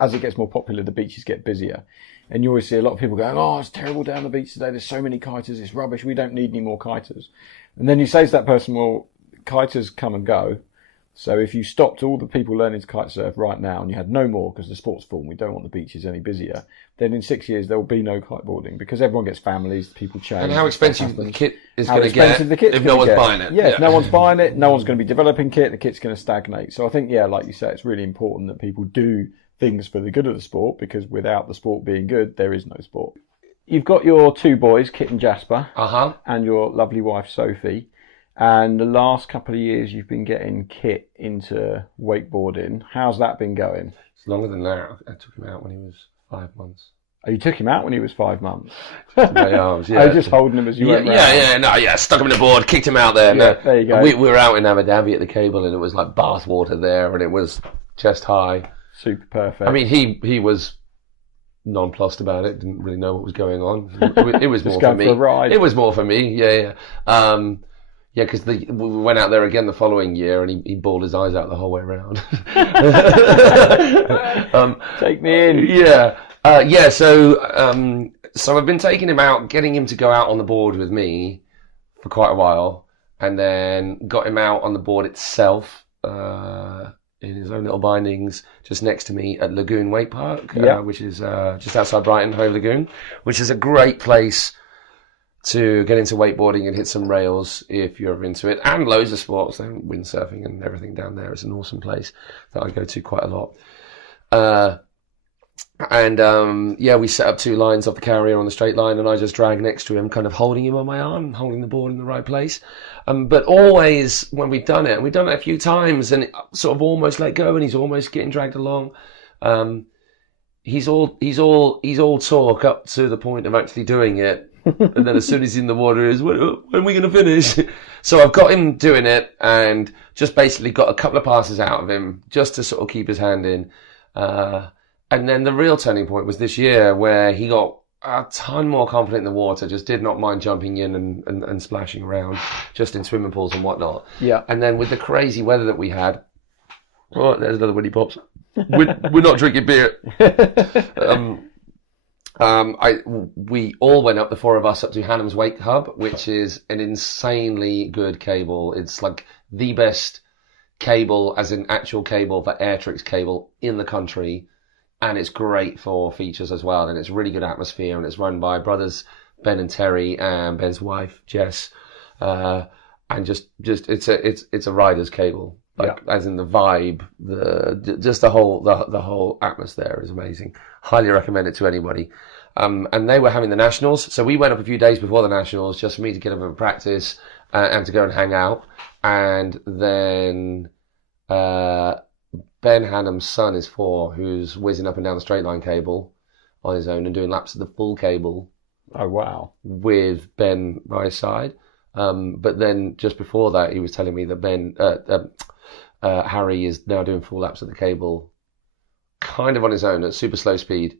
as it gets more popular, the beaches get busier. And you always see a lot of people going, oh, it's terrible down the beach today. There's so many kiters. It's rubbish. We don't need any more kiters. And then you say to that person, well, kiters come and go. So if you stopped all the people learning to kite surf right now and you had no more because the sport's full and we don't want the beaches any busier, then in 6 years there will be no kiteboarding because everyone gets families, people change. And how expensive the kit is going to get if no one's buying it. Yeah, if no one's buying it, no one's going to be developing kit, the kit's going to stagnate. So I think, yeah, like you say, it's really important that people do things for the good of the sport because without the sport being good, there is no sport. You've got your two boys, Kit and Jasper, and your lovely wife, Sophie. And the last couple of years, you've been getting Kit into wakeboarding. How's that been going? It's longer than that. I took him out when he was 5 months. Oh, you took him out when he was 5 months? My arms, yeah. I was just holding him as you went round. Stuck him in the board, kicked him out there. Yeah, there you go. We were out in Abu Dhabi at the cable, and it was like bath water there, and it was chest high. Super perfect. I mean, he was nonplussed about it. Didn't really know what was going on. It was more for me. For a ride. It was more for me. Yeah. Yeah, because we went out there again the following year and he bawled his eyes out the whole way around. Take me in. Yeah. So I've been taking him out, getting him to go out on the board with me for quite a while, and then got him out on the board itself in his own little bindings just next to me at Lagoon Wake Park, which is just outside Brighton, Hove Lagoon, which is a great place to get into wakeboarding and hit some rails if you're into it, and loads of sports, and windsurfing and everything down there. It's an awesome place that I go to quite a lot. We set up 2 lines off the carrier on the straight line, and I just drag next to him, kind of holding him on my arm, holding the board in the right place. But always when we've done it, and we've done it a few times, and it sort of almost let go, and he's almost getting dragged along. He's all talk up to the point of actually doing it, and then as soon as he's in the water, when are we going to finish? So I've got him doing it, and just basically got a couple of passes out of him just to sort of keep his hand in. And then the real turning point was this year, where he got a ton more confident in the water, just did not mind jumping in and splashing around, just in swimming pools and whatnot. Yeah. And then with the crazy weather that we had, oh, there's another Winnie Pops. We're not drinking beer. We all went up, the 4 of us, up to Hannam's Wake Hub, which is an insanely good cable. It's like the best cable, as in actual cable, for Airtrix cable in the country. And it's great for features as well, and it's really good atmosphere, and it's run by brothers Ben and Terry and Ben's wife Jess, and just it's a rider's cable, like as in the vibe, the whole atmosphere is amazing. Highly recommend it to anybody. And they were having the nationals, so we went up a few days before the nationals just for me to get a bit of practice and to go and hang out, and then. Ben Hannam's son is 4, who's whizzing up and down the straight line cable on his own and doing laps of the full cable. Oh, wow. With Ben by his side. But then just before that, he was telling me that Harry is now doing full laps of the cable kind of on his own at super slow speed.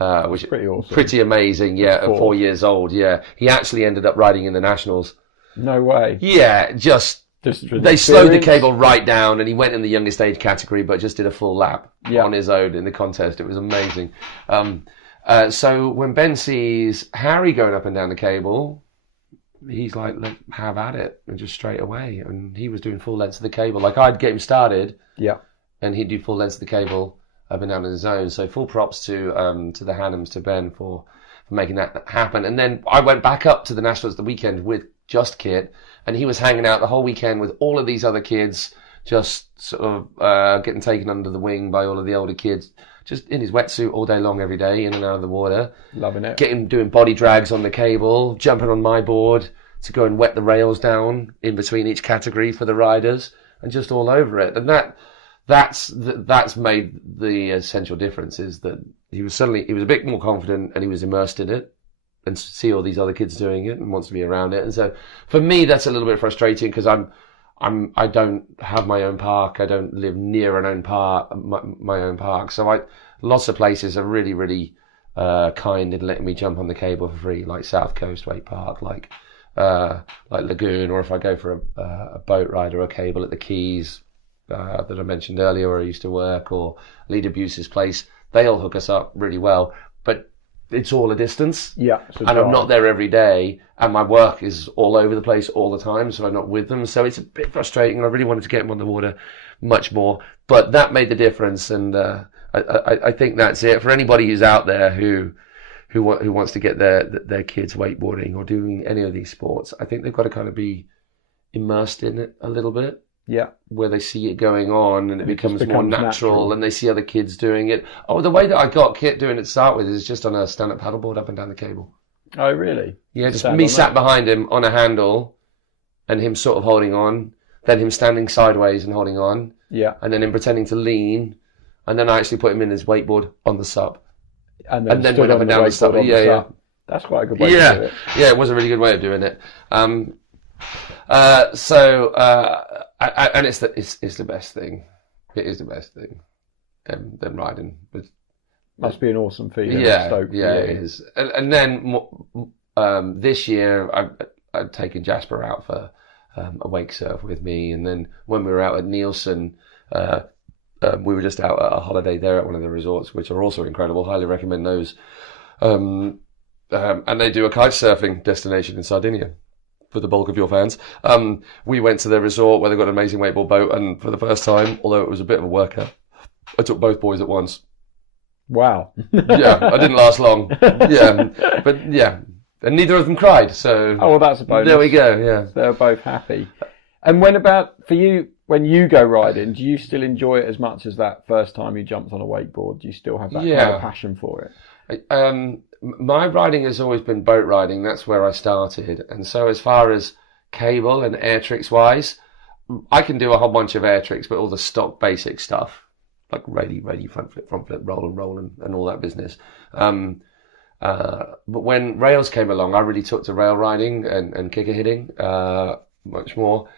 Which is pretty awesome. Pretty amazing, yeah, at 4 years old, yeah. He actually ended up riding in the Nationals. No way. Yeah, they slowed the cable right down, and he went in the youngest age category, but just did a full lap on his own in the contest. It was amazing. So when Ben sees Harry going up and down the cable, he's like, have at it, and just straight away. And he was doing full lengths of the cable. Like, I'd get him started, and he'd do full lengths of the cable up and down on his own. So full props to the Hannams, to Ben for making that happen. And then I went back up to the Nationals the weekend with just Kit, and he was hanging out the whole weekend with all of these other kids, just sort of getting taken under the wing by all of the older kids, just in his wetsuit all day long, every day, in and out of the water. Loving it. Doing body drags on the cable, jumping on my board to go and wet the rails down in between each category for the riders, and just all over it. And that's made the essential difference, is that he was a bit more confident, and he was immersed in it, and see all these other kids doing it and wants to be around it. And so for me, that's a little bit frustrating, because I don't have my own park. I don't live near an own park, my own park. So lots of places are really, really kind in letting me jump on the cable for free, like South Coast Wake Park, like Lagoon, or if I go for a boat ride or a cable at the Keys that I mentioned earlier, where I used to work, or Leader Buse's place. They all hook us up really well, but it's all a distance. Yeah. And I'm not there every day, and my work is all over the place all the time, so I'm not with them. So it's a bit frustrating, and I really wanted to get them on the water much more. But that made the difference, and I think that's it. For anybody who's out there who wants to get their kids wakeboarding or doing any of these sports, I think they've got to kind of be immersed in it a little bit. Yeah, where they see it going on, and it becomes more natural, and they see other kids doing it. Oh, the way that I got Kit doing it to start with is just on a stand-up paddleboard up and down the cable. Oh, really? Yeah, just me sat behind him on a handle, and him sort of holding on, then him standing sideways and holding on, and then him pretending to lean, and then I actually put him in his wakeboard on the sub, and then went up and down the sub. Yeah. That's quite a good way to do it. Yeah, it was a really good way of doing it. And it's the best thing. It is the best thing. Them riding. Must be an awesome feeling. Yeah, it is. And then this year I'd taken Jasper out for a wake surf with me, and then when we were out at Nielsen, we were just out at a holiday there at one of the resorts, which are also incredible. Highly recommend those. And they do a kite surfing destination in Sardinia. For the bulk of your fans, we went to their resort where they've got an amazing wakeboard boat, and for the first time, although it was a bit of a workout, I took both boys at once. Wow. Yeah, I didn't last long. Yeah, but yeah, and neither of them cried. So well, that's a bonus. There we go. Yeah, they're both happy. And when about for you? when you go riding, do you still enjoy it as much as that first time you jumped on a wakeboard? Do you still have that kind of passion for it? My riding has always been boat riding. That's where I started. And so as far as cable and air tricks wise, I can do a whole bunch of air tricks, but all the stock basic stuff, like ready, front flip, roll, and all that business. But when rails came along, I really took to rail riding and kicker hitting much more.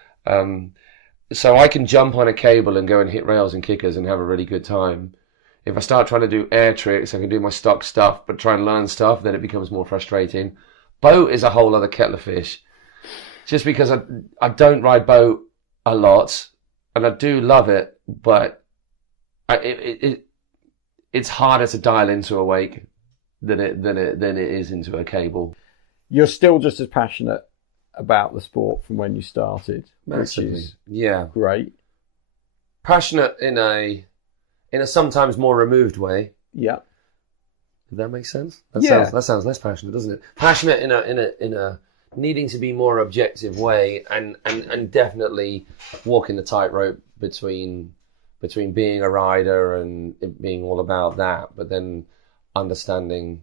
So I can jump on a cable and go and hit rails and kickers and have a really good time. If I start trying to do air tricks, I can do my stock stuff, but try and learn stuff, then it becomes more frustrating. Boat is a whole other kettle of fish. Just because I don't ride boat a lot, and I do love it, but it's harder to dial into a wake than it is into a cable. You're still just as passionate about the sport from when you started, Massively. which is great. Passionate in a sometimes more removed way. Yeah. Does that make sense? That sounds less passionate, doesn't it? Passionate in a needing to be more objective way, and definitely walking the tightrope between being a rider and it being all about that, but then understanding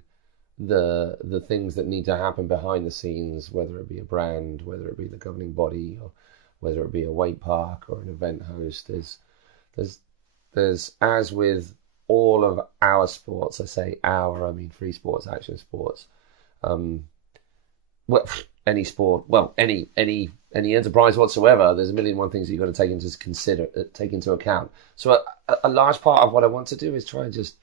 the things that need to happen behind the scenes, whether it be a brand, whether it be the governing body, or whether it be a wake park or an event host. There's as with all of our sports, I say our, I mean free sports, action sports, any sport, any enterprise whatsoever, there's a million and one things that you've got to take into account. So a large part of what I want to do is try and just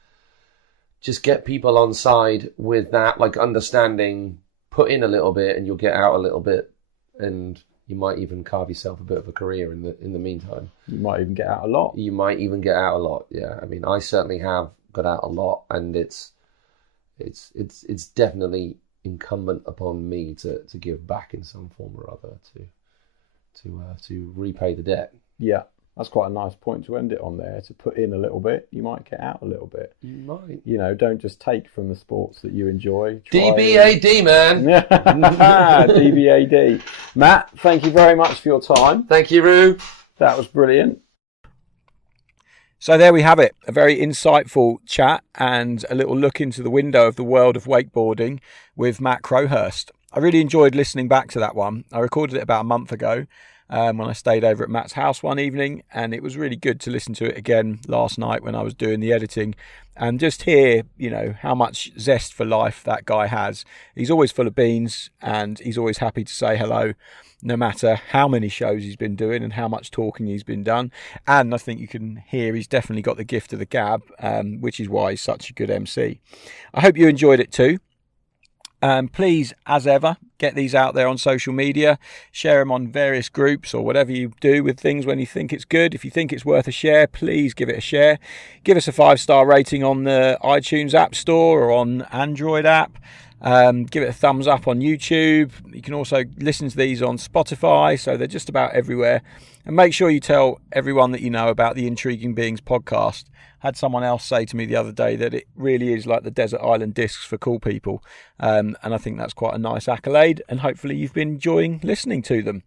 get people on side with that, like understanding, put in a little bit and you'll get out a little bit, and you might even carve yourself a bit of a career in the meantime. You might even get out a lot. Yeah. I mean, I certainly have got out a lot, and it's definitely incumbent upon me to give back in some form or other to repay the debt. Yeah. That's quite a nice point to end it on there. To put in a little bit, you might get out a little bit. You might. You know, don't just take from the sports that you enjoy. DBAD, man. DBAD. Matt, thank you very much for your time. Thank you, Roo. That was brilliant. So there we have it. A very insightful chat and a little look into the window of the world of wakeboarding with Matt Crowhurst. I really enjoyed listening back to that one. I recorded it about a month ago. When I stayed over at Matt's house one evening, and it was really good to listen to it again last night when I was doing the editing and just hear, you know, how much zest for life that guy has. He's always full of beans, and he's always happy to say hello, no matter how many shows he's been doing and how much talking he's been done. And I think you can hear he's definitely got the gift of the gab, which is why he's such a good MC. I hope you enjoyed it too. Please, as ever, get these out there on social media, share them on various groups or whatever you do with things when you think it's good. If you think it's worth a share, please give it a share. Give us a 5-star rating on the iTunes App Store or on Android app. Give it a thumbs up on YouTube. You can also listen to these on Spotify, so they're just about everywhere. And make sure you tell everyone that you know about the Intriguing Beings podcast. I had someone else say to me the other day that it really is like the Desert Island Discs for cool people. And I think that's quite a nice accolade, and hopefully you've been enjoying listening to them.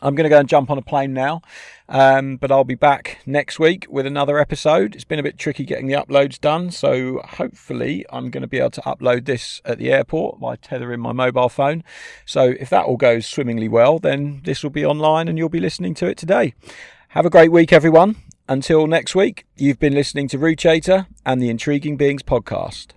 I'm going to go and jump on a plane now, but I'll be back next week with another episode. It's been a bit tricky getting the uploads done, so hopefully I'm going to be able to upload this at the airport by tethering my mobile phone. So if that all goes swimmingly well, then this will be online and you'll be listening to it today. Have a great week, everyone. Until next week, you've been listening to Roo Chater and the Intriguing Beings podcast.